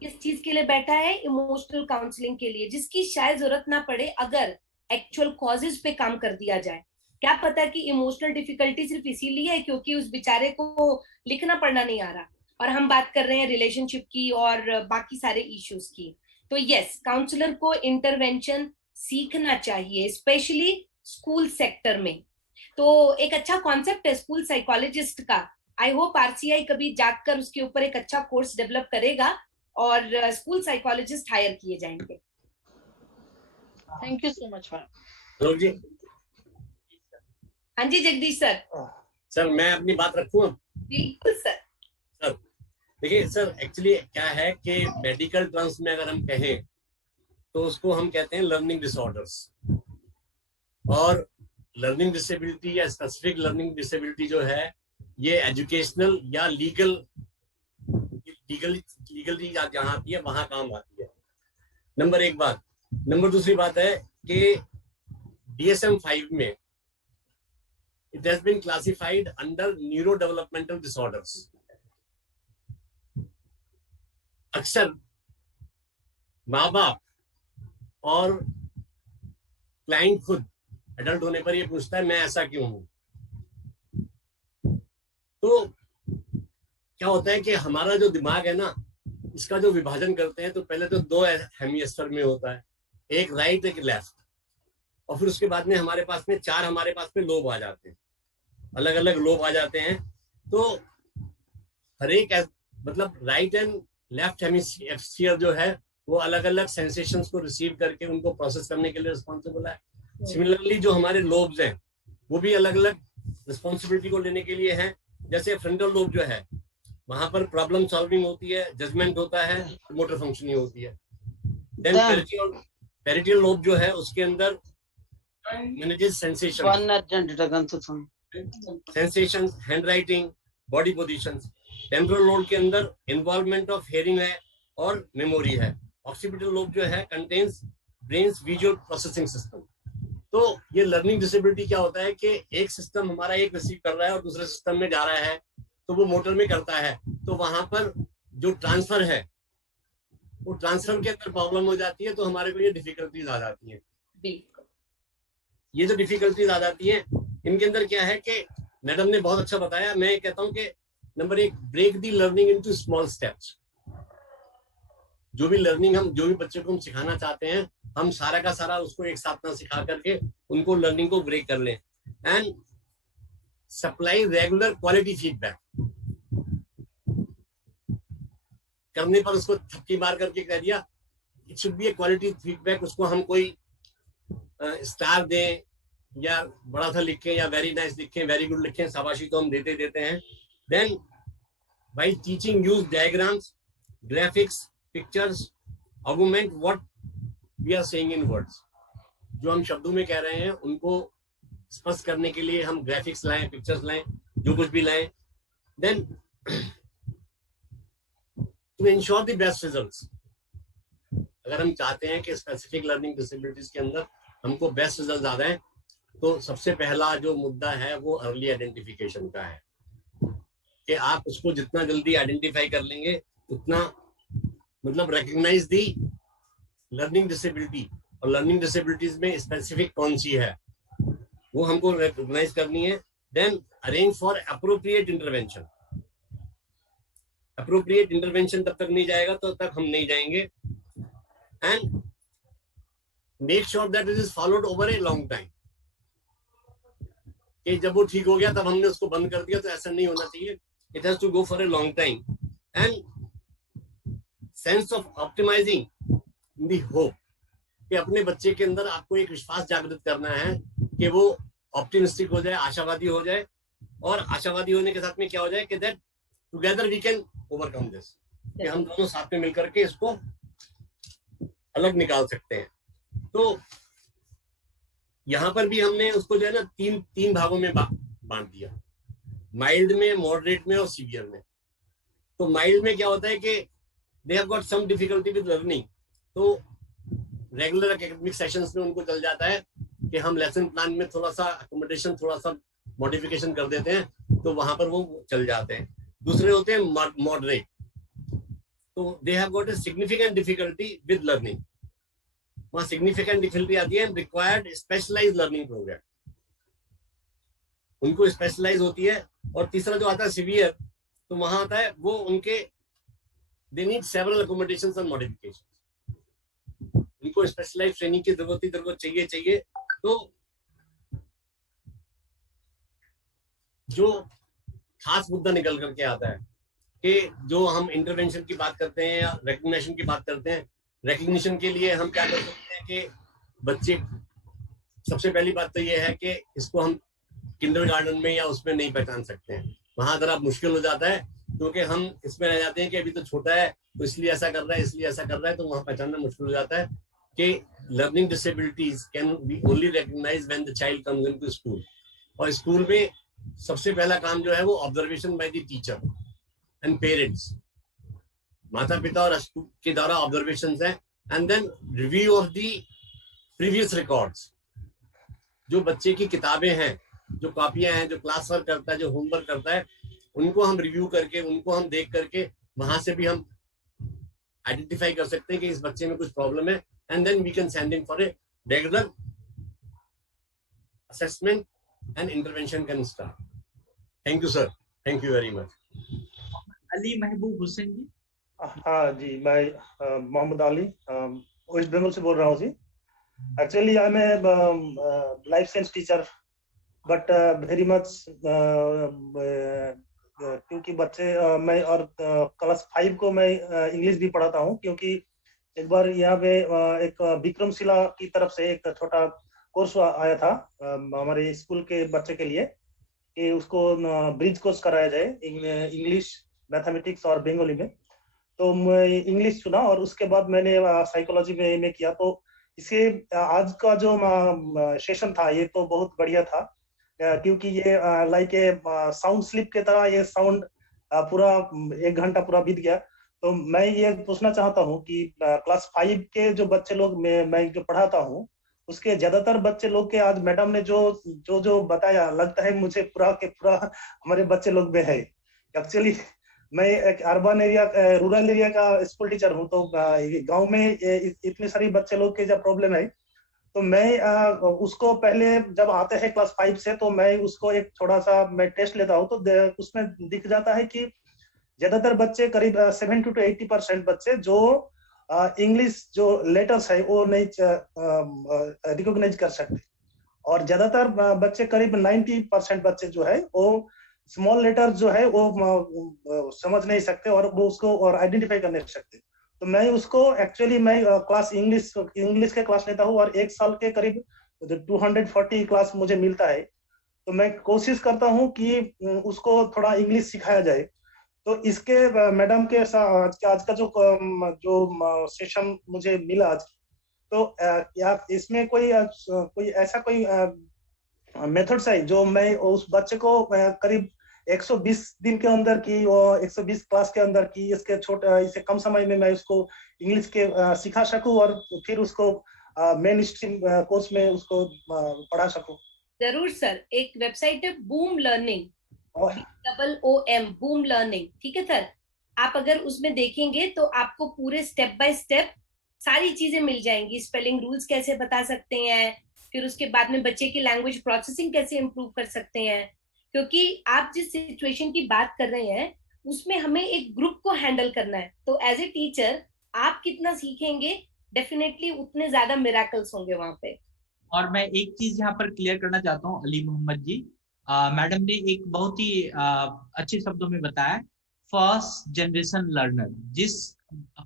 किस चीज के लिए बैठा है? इमोशनल काउंसलिंग के लिए, जिसकी शायद जरूरत ना पड़े अगर एक्चुअल कॉजेज पे काम कर दिया जाए। क्या पता कि इमोशनल डिफिकल्टी सिर्फ इसीलिए है क्योंकि उस बेचारे को लिखना पढ़ना नहीं आ रहा, और हम बात कर रहे हैं रिलेशनशिप की और बाकी सारे इश्यूज की। तो यस, काउंसलर को इंटरवेंशन सीखना चाहिए, स्पेशली स्कूल सेक्टर में। तो एक अच्छा कॉन्सेप्ट है स्कूल साइकोलॉजिस्ट का। आई होप आरसीआई कभी जाकर उसके ऊपर एक अच्छा कोर्स डेवलप करेगा और स्कूल साइकोलॉजिस्ट हायर किए जाएंगे। Thank you so much ma'am. Hello जी। हाँ जी जगदीश सर। सर मैं अपनी बात रखूं? बिल्कुल सर। सर देखिए सर, एक्चुअली क्या है कि मेडिकल टर्म्स में अगर हम कहें तो उसको हम कहते हैं लर्निंग डिसऑर्डर्स, और लर्निंग डिसेबिलिटी या स्पेसिफिक लर्निंग डिसेबिलिटी जो है ये एजुकेशनल या लीगली जहाँ आती है वहां काम आती है। नंबर एक बात। नंबर दूसरी बात है कि DSM-5 में it has been classified under neuro developmental disorders. अक्सर माँ बाप और क्लाइंट खुद एडल्ट होने पर ये पूछता है मैं ऐसा क्यों हूं। तो क्या होता है कि हमारा जो दिमाग है ना, इसका जो विभाजन करते हैं तो पहले तो दो हेमिस्फीयर में होता है, एक राइट एक लेफ्ट, और फिर उसके बाद में हमारे पास में लोब आ जाते हैं, अलग अलग लोब आ जाते हैं। तो हर एक मतलब राइट एंड लेफ्ट हेमिस्फीयर जो है वो अलग अलग सेंसेशंस को रिसीव करके उनको प्रोसेस करने के लिए रिस्पॉन्सिबल है। सिमिलरली जो हमारे लोब्स हैं वो भी अलग अलग रिस्पॉन्सिबिलिटी को लेने के लिए हैं। जैसे फ्रंटल लोब जो है वहां पर प्रॉब्लम सॉल्विंग होती है, जजमेंट होता है, मोटर फंक्शनिंग होती है। देन पेरिटियल लोब जो है उसके अंदर manages sensations, handwriting, body positions. Temporal lobe के अंदर इन्वॉल्वमेंट ऑफ हियरिंग है और मेमोरी है। ऑक्सीपिटल लोब जो है contains brains visual processing system. तो ये लर्निंग डिसेबिलिटी क्या होता है कि एक सिस्टम हमारा एक रिसीव कर रहा है और दूसरे सिस्टम में जा रहा है, तो वो मोटर में करता है, तो वहां पर जो ट्रांसफर है वो ट्रांसफर के अंदर प्रॉब्लम हो जाती है, तो हमारे को ये डिफिकल्टीज आ जाती हैं। बिल्कुल। ये जो डिफिकल्टीज आ जाती हैं इनके अंदर क्या है कि मैडम ने बहुत अच्छा बताया। मैं कहता हूँ कि नंबर एक, break the learning into small steps. जो भी लर्निंग हम जो भी बच्चे को हम सिखाना चाहते हैं, हम सारा का सारा उसको एक साथ ना सिखा करके उनको लर्निंग को ब्रेक कर लें। And supply regular quality feedback. करने पर उसको थप्पी मार करके कह दिया, it should be A quality feedback. उसको हम कोई स्टार दें या बड़ा सा लिखें या वेरी नाइस लिखें, वेरी गुड लिखें, शाबाशी तो हम देते हैं। Then by teaching use diagrams, graphics, pictures, argument what we are saying in words. जो हम शब्दों में कह रहे हैं उनको स्पष्ट करने के लिए हम ग्राफिक्स लाएं, पिक्चर्स लाएं, जो कुछ भी लाएं। Then to ensure the best results. अगर हम चाहते हैं कि स्पेसिफिक लर्निंग डिसेबिलिटीज के अंदर हमको बेस्ट रिजल्ट आ जाए, तो सबसे पहला जो मुद्दा है वो अर्ली आइडेंटिफिकेशन का है कि आप उसको जितना जल्दी आइडेंटिफाई कर लेंगे उतना मतलब रिकॉग्नाइज दी लर्निंग डिसेबिलिटी, और लर्निंग डिसेबिलिटीज में स्पेसिफिक कौन सी है वो हमको रिकॉग्नाइज करनी है। Then arrange for appropriate intervention. Appropriate intervention तब तक नहीं जाएगा तो तक हम नहीं जाएंगे। And make sure that it is followed over a long time. कि जब वो ठीक हो गया तब हमने उसको बंद कर दिया, तो ऐसा नहीं होना चाहिए. It has to go for a long time. And sense of optimising the hope, कि अपने बच्चे के अंदर आपको एक विश्वास जागृत करना है कि वो ऑप्टिमिस्टिक हो जाए, आशावादी हो जाए. और आशावादी होने के साथ में क्या हो जाए कि that together we can overcome this, कि हम दोनों साथ में मिलकर के इसको अलग निकाल सकते हैं. तो यहाँ पर भी हमने उसको जो है ना तीन भागों में बांट दिया, माइल्ड में, मॉडरेट में और सीवियर में. तो माइल्ड में क्या होता है कि they have got some difficulty with learning, तो रेगुलर एकेडमिक सेशंस में उनको चल जाता है कि हम लेसन प्लान में थोड़ा सा अकोमोडेशन, थोड़ा सा मॉडिफिकेशन कर देते हैं, तो वहां पर वो चल जाते हैं. दूसरे होते हैं मॉडरेट, तो दे have got a significant difficulty with learning. वहां सिग्निफिकेंट डिफिकल्टी आती है रिक्वायर्ड स्पेशलाइज्ड लर्निंग प्रोग्राम, उनको स्पेशलाइज होती है. और तीसरा जो आता है सिवियर, तो वहां आता है वो उनके they need several accommodations and modifications, उनको स्पेशलाइज ट्रेनिंग की जरूरत चाहिए. तो जो खास मुद्दा निकल करके आता है कि जो हम इंटरवेंशन की बात करते हैं या रिकग्निशन की बात करते हैं, रिकग्निशन के लिए हम क्या कर सकते हैं कि बच्चे, सबसे पहली बात तो ये है कि इसको हम किंडरगार्टन में या उसमें नहीं पहचान सकते हैं. वहां जरा मुश्किल हो जाता है, क्योंकि हम इसमें रह जाते हैं कि अभी तो छोटा है, तो इसलिए ऐसा कर रहा है, इसलिए ऐसा कर रहा है. तो वहां पहचानना मुश्किल हो जाता है कि learning disabilities can be only recognised when the child comes into school. और स्कूल में सबसे पहला काम जो है वो observation by the teacher and parents, माता पिता और के द्वारा ऑब्जर्वेशन है. And then review of the previous records, जो बच्चे की किताबें हैं, जो कॉपियां हैं, जो क्लास वर्क करता है, जो होमवर्क करता है, उनको हम रिव्यू करके, उनको हम देख करके वहां से भी हम आइडेंटिफाई कर सकते हैं कि इस बच्चे में कुछ प्रॉब्लम है. And then we can send him for a regular assessment and intervention can start. Thank you sir, thank you very much. Ali Mahboob Hussain जी. हाँ जी, मैं मोहम्मद अली वेस्ट बंगाल से बोल रहा हूँ जी. Actually I am a life science teacher, but very much क्योंकि बच्चे मैं और क्लास 5 को मैं इंग्लिश भी पढ़ाता हूँ, क्योंकि एक बार यहाँ पे एक विक्रमशिला की तरफ से एक छोटा कोर्स आया था हमारे स्कूल के बच्चे के लिए, कि उसको ब्रिज कोर्स कराया जाए इंग्लिश, मैथमेटिक्स और बंगाली में. तो मैं इंग्लिश चुना और उसके बाद मैंने साइकोलॉजी में एमए किया. तो इसे आज का जो सेशन था ये तो बहुत बढ़िया था, क्योंकि ये लाइक ए साउंड स्लिप के तरह ये साउंड पूरा 1 घंटा पूरा बीत गया. तो मैं ये पूछना चाहता हूँ कि क्लास 5 के जो बच्चे लोग मैं जो पढ़ाता हूँ, उसके ज्यादातर बच्चे लोग के आज मैडम ने जो बताया, लगता है मुझे पूरा के पूरा हमारे बच्चे लोग में है. एक्चुअली मैं एक अर्बन एरिया, रूरल एरिया का स्कूल टीचर हूँ, तो गांव में इतने सारे बच्चे लोग के जब प्रॉब्लम है, तो मैं उसको पहले जब आते हैं क्लास 5 से, तो मैं उसको एक थोड़ा सा मैं टेस्ट लेता हूँ, तो उसमें दिख जाता है कि ज्यादातर बच्चे, करीब 70 to 80% बच्चे जो इंग्लिश जो लेटर्स है वो नहीं रिकॉग्नाइज कर सकते, और ज्यादातर बच्चे, करीब 90% बच्चे जो है वो स्मॉल लेटर जो है वो समझ नहीं सकते और वो उसको और आइडेंटिफाई कर नहीं सकते. तो मैं उसको एक्चुअली मैं क्लास इंग्लिश के क्लास लेता हूँ, और 1 साल के करीब 240 क्लास मुझे मिलता है. तो मैं कोशिश करता हूँ कि उसको थोड़ा इंग्लिश सिखाया जाए. तो इसके मैडम के साथ आज का जो सेशन मुझे मिला आज, तो क्या इसमें कोई ऐसा कोई मेथड्स है जो मैं उस बच्चे को करीब 120 दिन के अंदर की, 120 क्लास के अंदर की, इससे कम समय में मैं उसको इंग्लिश के सिखा सकूं और फिर उसको मेन स्ट्रीम कोर्स में उसको पढ़ा सकूं? जरूर सर. एक वेबसाइट है boom learning, BOOM, boom learning. ठीक है सर, आप अगर उसमें देखेंगे तो आपको पूरे स्टेप बाय स्टेप सारी चीजें मिल जाएंगी. स्पेलिंग रूल्स कैसे बता सकते हैं, फिर उसके बाद में बच्चे की लैंग्वेज प्रोसेसिंग कैसे इम्प्रूव कर सकते हैं. क्योंकि आप जिस सिचुएशन की बात कर रहे हैं उसमें हमें एक ग्रुप को हैंडल करना है, तो एज ए टीचर आप कितना सीखेंगे, डेफिनेटली उतने ज्यादा मिरेकल्स होंगे वहां पे. और मैं एक चीज यहाँ पर क्लियर करना चाहता हूँ अली मोहम्मद जी, मैडम ने एक बहुत ही अच्छे शब्दों में बताया, फर्स्ट जनरेशन लर्नर। जिस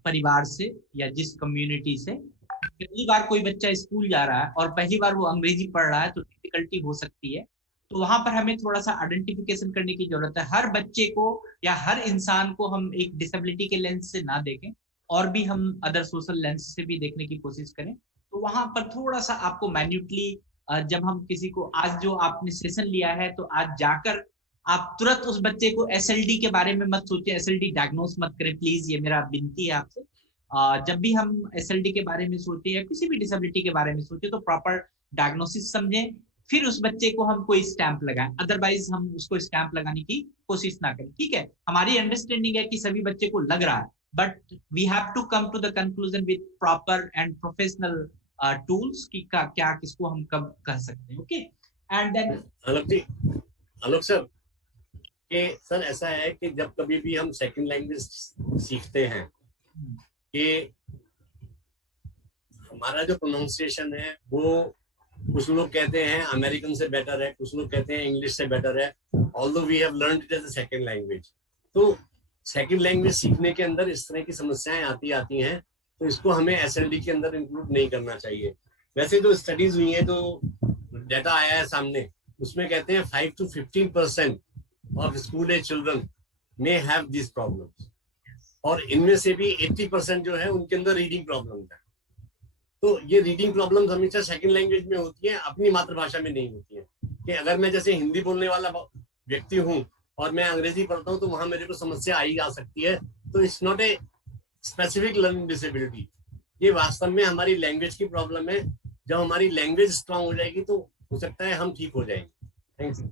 परिवार से या जिस कम्युनिटी से पहली बार कोई बच्चा स्कूल जा रहा है और पहली बार वो अंग्रेजी पढ़ रहा है तो डिफिकल्टी हो सकती है, तो वहां पर हमें थोड़ा सा आइडेंटिफिकेशन करने की जरूरत है। हर बच्चे को या हर इंसान को हम एक डिसेबिलिटी के लेंस से ना देखें, और भी हम अदर सोशल लेंस से भी देखने की कोशिश करें। तो वहां पर थोड़ा सा आपको मैन्युटली, जब हम किसी को, आज जो आपने सेशन लिया है तो आज जाकर आप तुरंत उस बच्चे को SLD के बारे में मत सोचिए, SLD डायग्नोस मत करें प्लीज, ये मेरा विनती है आपसे। जब भी हम SLD के बारे में सोचें या किसी भी डिसेबिलिटी के बारे में सोचें तो प्रॉपर डायग्नोसिस समझें, फिर उस बच्चे को हम कोई स्टैंप लगाएं, अदरवाइज हम उसको स्टैंप लगाने की कोशिश ना करें। ठीक है, हमारी अंडरस्टैंडिंग है कि सभी बच्चे को लग रहा है, but we have to come to the conclusion with proper and professional tools की क्या किसको हम कब कह सकते हैं। Okay, and then Alok sir, कि सर ऐसा है कि जब कभी भी हम सेकंड लैंग्वेज सीखते हैं कि हमारा जो प्रोनाउंसिएशन है वो कुछ लोग कहते हैं अमेरिकन से बेटर है, कुछ लोग कहते हैं इंग्लिश से बेटर है, although we have learned it as a second language. तो सेकंड लैंग्वेज सीखने के अंदर इस तरह की समस्याएं आती हैं, तो इसको हमें SLD के अंदर इंक्लूड नहीं करना चाहिए। वैसे जो स्टडीज हुई है, जो डाटा आया है सामने, उसमें कहते हैं 5 to 15% of school age children may have this problems, और इनमें से भी 80% जो है उनके अंदर रीडिंग प्रॉब्लम है। तो ये रीडिंग प्रॉब्लम्स हमेशा सेकंड लैंग्वेज में होती हैं, अपनी मातृभाषा में नहीं होती है। कि अगर मैं जैसे हिंदी बोलने वाला व्यक्ति हूँ और मैं अंग्रेजी पढ़ता हूँ तो वहां मेरे को समस्या आई जा सकती है। तो it's not a specific learning disability, ये वास्तव में हमारी लैंग्वेज की प्रॉब्लम है। जब हमारी लैंग्वेज स्ट्रांग हो जाएगी तो हो सकता है हम ठीक हो जाएंगे। Thank you.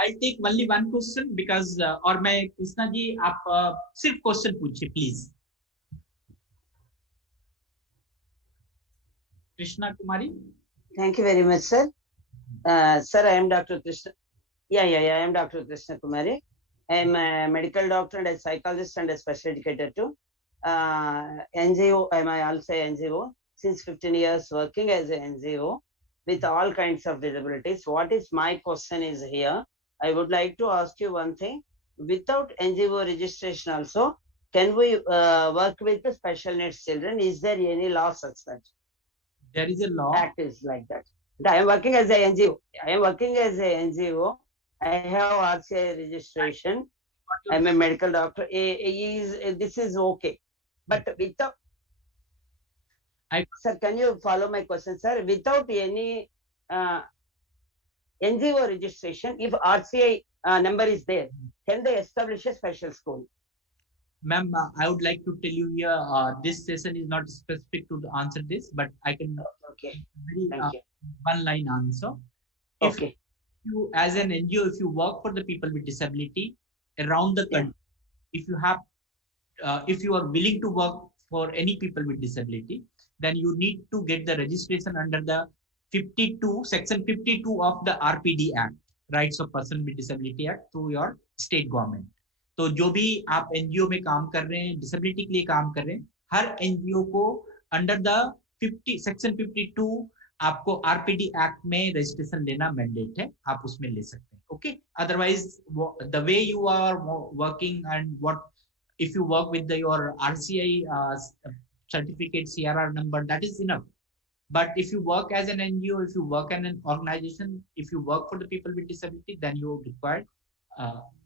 I'll take only one question because और मैं कृष्णा जी आप सिर्फ क्वेश्चन पूछिए प्लीज। Krishna Kumari. Thank you very much, sir. Sir, I am Dr. Krishna. I am Dr. Krishna Kumari. I am a medical doctor and a psychologist and a special educator too. NGO, I am also NGO. Since 15 years working as an NGO with all kinds of disabilities. What is my question is here, I would like to ask you one thing. Without NGO registration also, can we work with the special needs children? Is there any law such that? There is a law. That is like that. I am working as a NGO. I have RCI registration. I am a medical doctor. This is okay. But without... Sir, can you follow my question, sir? Without any NGO registration, if RCI number is there, can they establish a special school? Ma'am, I would like to tell you here, this session is not specific to answer this, but I can very one line answer. If you, as an NGO, if you work for the people with disability around the country, if you have, if you are willing to work for any people with disability, then you need to get the registration under the section 52 of the RPD Act, Rights of Person with Disability Act, through your state government. तो जो भी आप एनजीओ में काम कर रहे हैं, डिसेबिलिटी के लिए काम कर रहे हैं, हर एनजीओ को अंडर द सेक्शन 52 आपको आरपीडी एक्ट में रजिस्ट्रेशन लेना मैंडेट है, आप उसमें ले सकते हैं। Okay, otherwise the way you are working and what if you work with your RCI certificate, CRR number, that is enough. But if you work as an NGO, if you work in an organization, if you work for the people with disability, then you require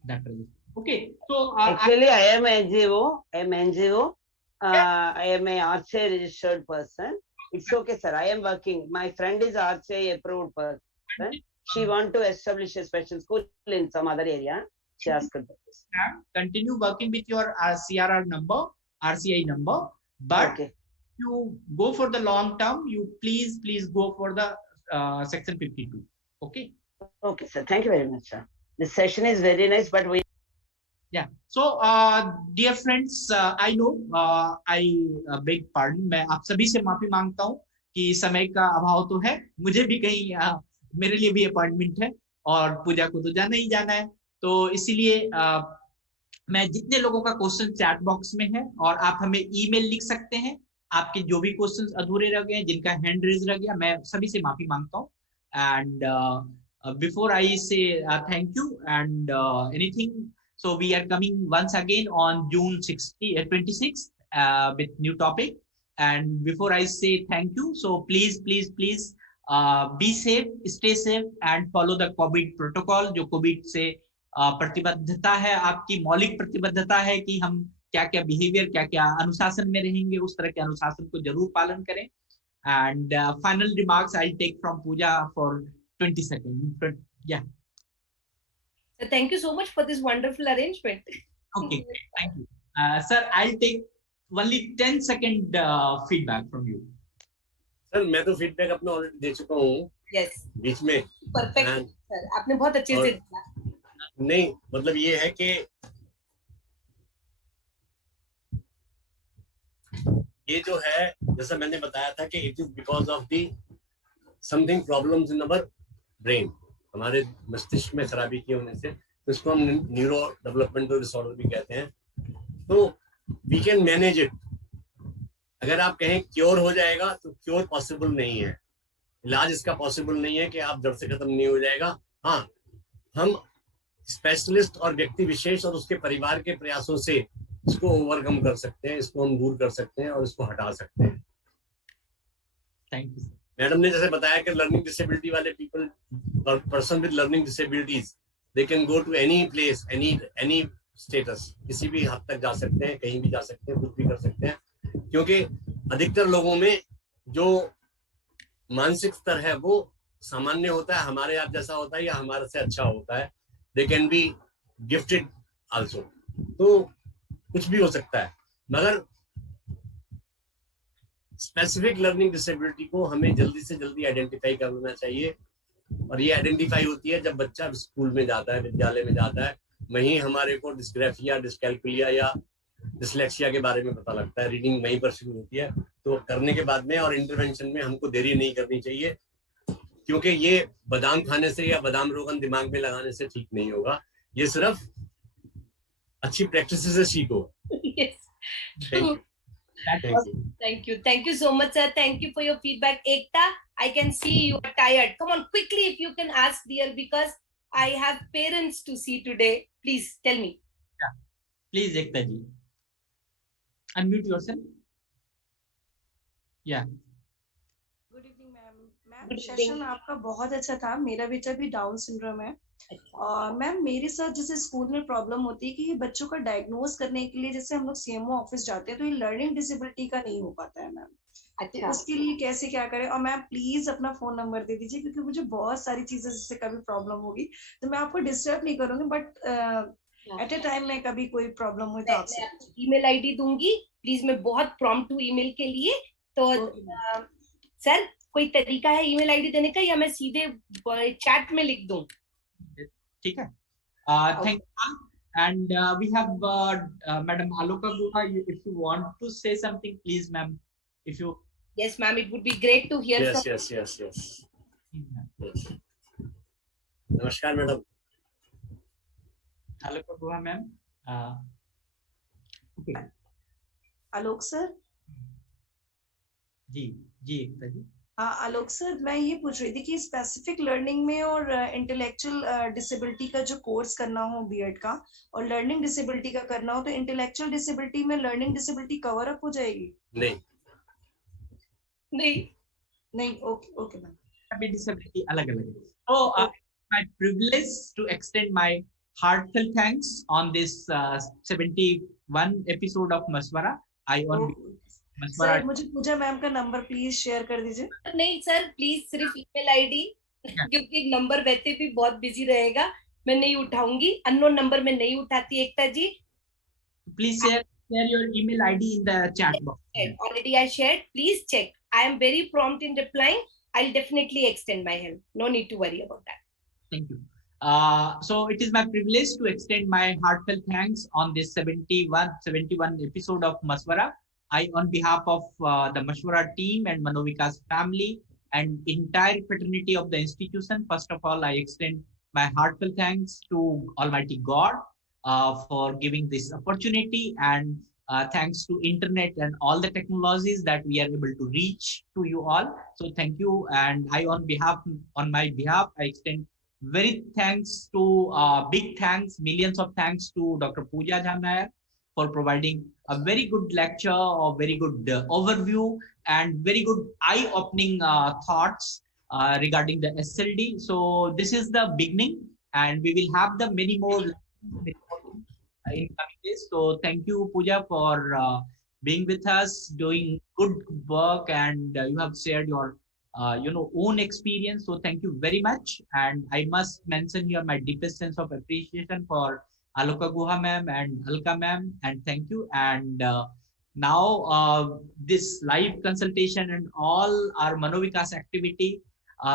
that registration. Okay, so actually I am NGO. I am a RCI registered person. It's okay, sir. I am working. My friend is RCI approved person. She want to establish a special school in some other area. She asked this. Continue working with your CRR number, RCI number. But if you go for the long term, you please go for the section 52. Okay. Okay, sir. Thank you very much, sir. This session is very nice, but we. Yeah. So, dear friends, I know I beg pardon. मैं आप सभी से माफी मांगता हूँ कि समय का अभाव तो है, मुझे भी कहीं मेरे लिए भी अपॉइंटमेंट है और पूजा को तो जाना ही जाना है, तो इसीलिए मैं जितने लोगों का क्वेश्चन चैट बॉक्स में है और आप हमें ईमेल लिख सकते हैं, आपके जो भी क्वेश्चंस अधूरे रह गए, जिनका हैंड रेज रह गया, मैं सभी से माफी मांगता हूँ। And Before I say thank you and anything, so we are coming once again on June 26th with new topic. And before I say thank you, so please be safe, stay safe and follow the COVID protocol. जो COVID से प्रतिबद्धता है, आपकी मौलिक प्रतिबद्धता है कि हम क्या क्या बिहेवियर, क्या क्या अनुशासन में रहेंगे, उस तरह के अनुशासन को जरूर पालन करें. And final remarks I'll take from Pooja for 20 seconds. Yeah. So thank you so much for this wonderful arrangement. Okay, thank you. Sir, I'll take only 10-second feedback from you. Sir मैं तो फीडबैक अपना ऑलरेडी दे चुका हूँ. Yes. बीच में. Perfect. Sir आपने बहुत अच्छे से दिया. नहीं मतलब ये है कि ये जो है जैसा मैंने बताया था कि it is because of the something problems in our brain, हमारे मस्तिष्क में खराबी की होने से, तो इसको हम न्यूरो डेवलपमेंटल डिसऑर्डर भी कहते हैं. तो वी कैन मैनेज इट. अगर आप कहें क्योर हो जाएगा तो क्योर पॉसिबल नहीं है. इलाज इसका पॉसिबल नहीं है कि आप जड़ से खत्म नहीं हो जाएगा. हाँ, हम स्पेशलिस्ट और व्यक्ति विशेष और उसके परिवार के प्रयासों से इसको ओवरकम कर सकते हैं, इसको हम दूर कर सकते हैं और इसको हटा सकते हैं. Thank you. मैडम ने जैसे बताया कि लर्निंग डिसेबिलिटी वाले people, person with learning disabilities, they can go to any place, any status, किसी भी हद तक जा सकते हैं, कहीं भी जा सकते हैं, कुछ भी कर सकते हैं. क्योंकि अधिकतर लोगों में जो मानसिक स्तर है वो सामान्य होता है, हमारे आप जैसा होता है या हमारे से अच्छा होता है. They can be gifted also. तो कुछ भी हो सकता है, मगर स्पेसिफिक लर्निंग डिसेबिलिटी को हमें जल्दी से जल्दी आइडेंटिफाई कर लेना चाहिए. और ये आइडेंटिफाई होती है जब बच्चा स्कूल में जाता है, विद्यालय में जाता है, वहीं हमारे को डिस्ग्राफिया, डिस्कैल्कुलिया या डिसलेक्सिया के बारे में पता लगता है. रीडिंग वहीं पर शुरू होती है. तो करने के बाद में और इंटरवेंशन में हमको देरी नहीं करनी चाहिए, क्योंकि ये बादाम खाने से या बादाम रोगन दिमाग में लगाने से ठीक नहीं होगा. ये सिर्फ अच्छी प्रैक्टिस से सीखो. Yes. True. Thank you so much, sir. Thank you for your feedback. Ekta, I can see you are tired. Come on, quickly, if you can ask dear, because I have parents to see today. Please tell me. Yeah. Please, Ekta ji, unmute yourself. Yeah. Good evening ma'am. Session आपका बहुत अच्छा था. मेरा बेटा भी down syndrome है. और मैम मेरे साथ जैसे स्कूल में प्रॉब्लम होती है कि ये बच्चों का डायग्नोज करने के लिए जैसे हम लोग सीएमओ ऑफिस जाते हैं तो ये लर्निंग डिसेबिलिटी का नहीं हो पाता है मैम. अच्छा. तो उसके लिए कैसे क्या करें? और मैम प्लीज अपना फोन नंबर दे दीजिए, क्योंकि मुझे बहुत सारी चीजें जिससे कभी प्रॉब्लम होगी तो मैं आपको डिस्टर्ब नहीं करूंगी, बट एट ए टाइम में कभी कोई प्रॉब्लम हुई तो आपसे ईमेल आईडी दूंगी. प्लीज मैं बहुत प्रॉम्प्ट हूँ ईमेल के लिए. तो सर कोई तरीका है ईमेल आईडी देने का या मैं सीधे चैट में लिख दूं? ठीक है. Thank you. And we have Madam Aloka Guha. If you want to say something, please, ma'am. If you. Yes, ma'am. It would be great to hear. Yes. नमस्कार madam. Aloka Guha, ma'am. Okay. आलोक सर. जी एकता जी. हाँ आलोक सर, मैं ये पूछ रही थी कि specific learning में और इंटेलेक्चुअल डिसेबिलिटी का जो कोर्स करना हो बीएड का और लर्निंग डिसेबिलिटी का करना हो, तो इंटेलेक्चुअल डिसेबिलिटी में लर्निंग डिसेबिलिटी कवर अप हो जाएगी? नहीं. Okay ma'am. डिसेबिलिटी अलग अलग है. So my privilege to extend my heartfelt thanks on this 71 episode of Mashwara. I on sir मुझे पूजा मैम का नंबर प्लीज शेयर कर दीजिए. नहीं सर प्लीज सिर्फ ईमेल आईडी, क्योंकि नंबर वैसे भी बहुत बिजी रहेगा, मैं नहीं उठाऊंगी. अननोन नंबर में नहीं उठाती एकता जी. Please share your email ID in the chat box. Already I shared. Please check. I am very prompt in replying. I'll definitely extend my help. No need to worry about that. Thank you. So it is my privilege to extend my heartfelt thanks on this 71 episode of Mashwara. I, on behalf of the Mashwara team and Manovikas family and entire fraternity of the institution, first of all, I extend my heartfelt thanks to Almighty God for giving this opportunity, and thanks to internet and all the technologies that we are able to reach to you all. So thank you. And I, on my behalf, I extend Very thanks to big thanks, millions of thanks to Dr. Pooja Jha Nair for providing a very good lecture, or very good overview, and very good eye-opening thoughts regarding the SLD. So this is the beginning, and we will have the many more in coming days. So thank you, Pooja, for being with us, doing good work, and you have shared your own experience. So thank you very much. And I must mention here my deepest sense of appreciation for Aloka Guha ma'am and Alka ma'am, and thank you. And now this live consultation and all our Manovikas activity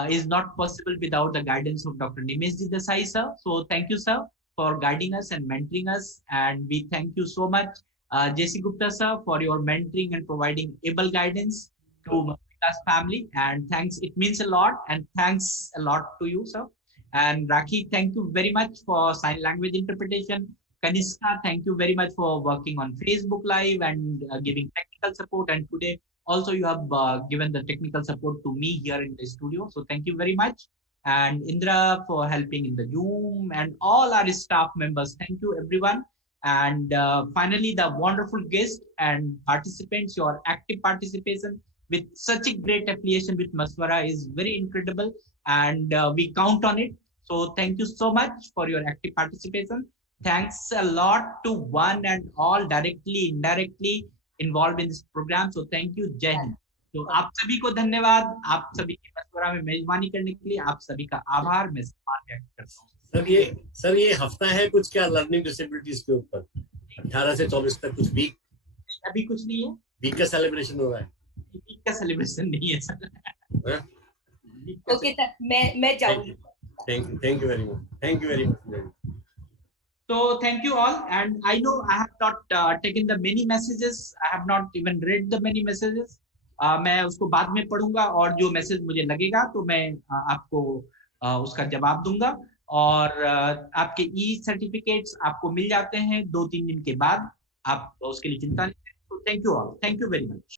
is not possible without the guidance of Dr. Nimeshji Desai sir. So thank you, sir, for guiding us and mentoring us. And we thank you so much, JC Gupta sir, for your mentoring and providing able guidance to Manovikas family. And thanks, it means a lot, and thanks a lot to you, sir. And Rakhi, thank you very much for sign language interpretation. Kaniska, thank you very much for working on Facebook Live and giving technical support. And today also you have given the technical support to me here in the studio. So thank you very much. And Indra for helping in the Zoom, and all our staff members. Thank you, everyone. And finally, the wonderful guests and participants, your active participation with such a great affiliation with Maswara is very incredible, and we count on it. So thank you so much for your active participation. Thanks a lot to one and all directly, indirectly involved in this program. So thank you, Jai Hind. तो आप सभी को धन्यवाद, आप सभी की मशवरा में मेजबानी करने के लिए आप सभी का आभार मैं सम्मान व्यक्त करता हूँ। सर ये हफ्ता है कुछ क्या लर्निंग डिसेबिलिटीज के ऊपर 18 से 24 तक कुछ वीक? अभी कुछ नहीं है, वीक का सेलिब्रेशन हो रहा है। वीक का सेलिब्रेशन नहीं है सर। ओके सर, मैं जाऊंगी। Thank you very much. Thank you very much. So thank you all, and I know I have not taken the many messages. I have not even read the many messages. मैं उसको बाद में पढ़ूंगा, और जो मैसेज मुझे लगेगा तो मैं आपको उसका जवाब दूंगा। और आपके ई सर्टिफिकेट्स आपको मिल जाते हैं 2-3 दिन के बाद, आप उसके लिए चिंता नहीं करें। तो thank you all, thank you very much.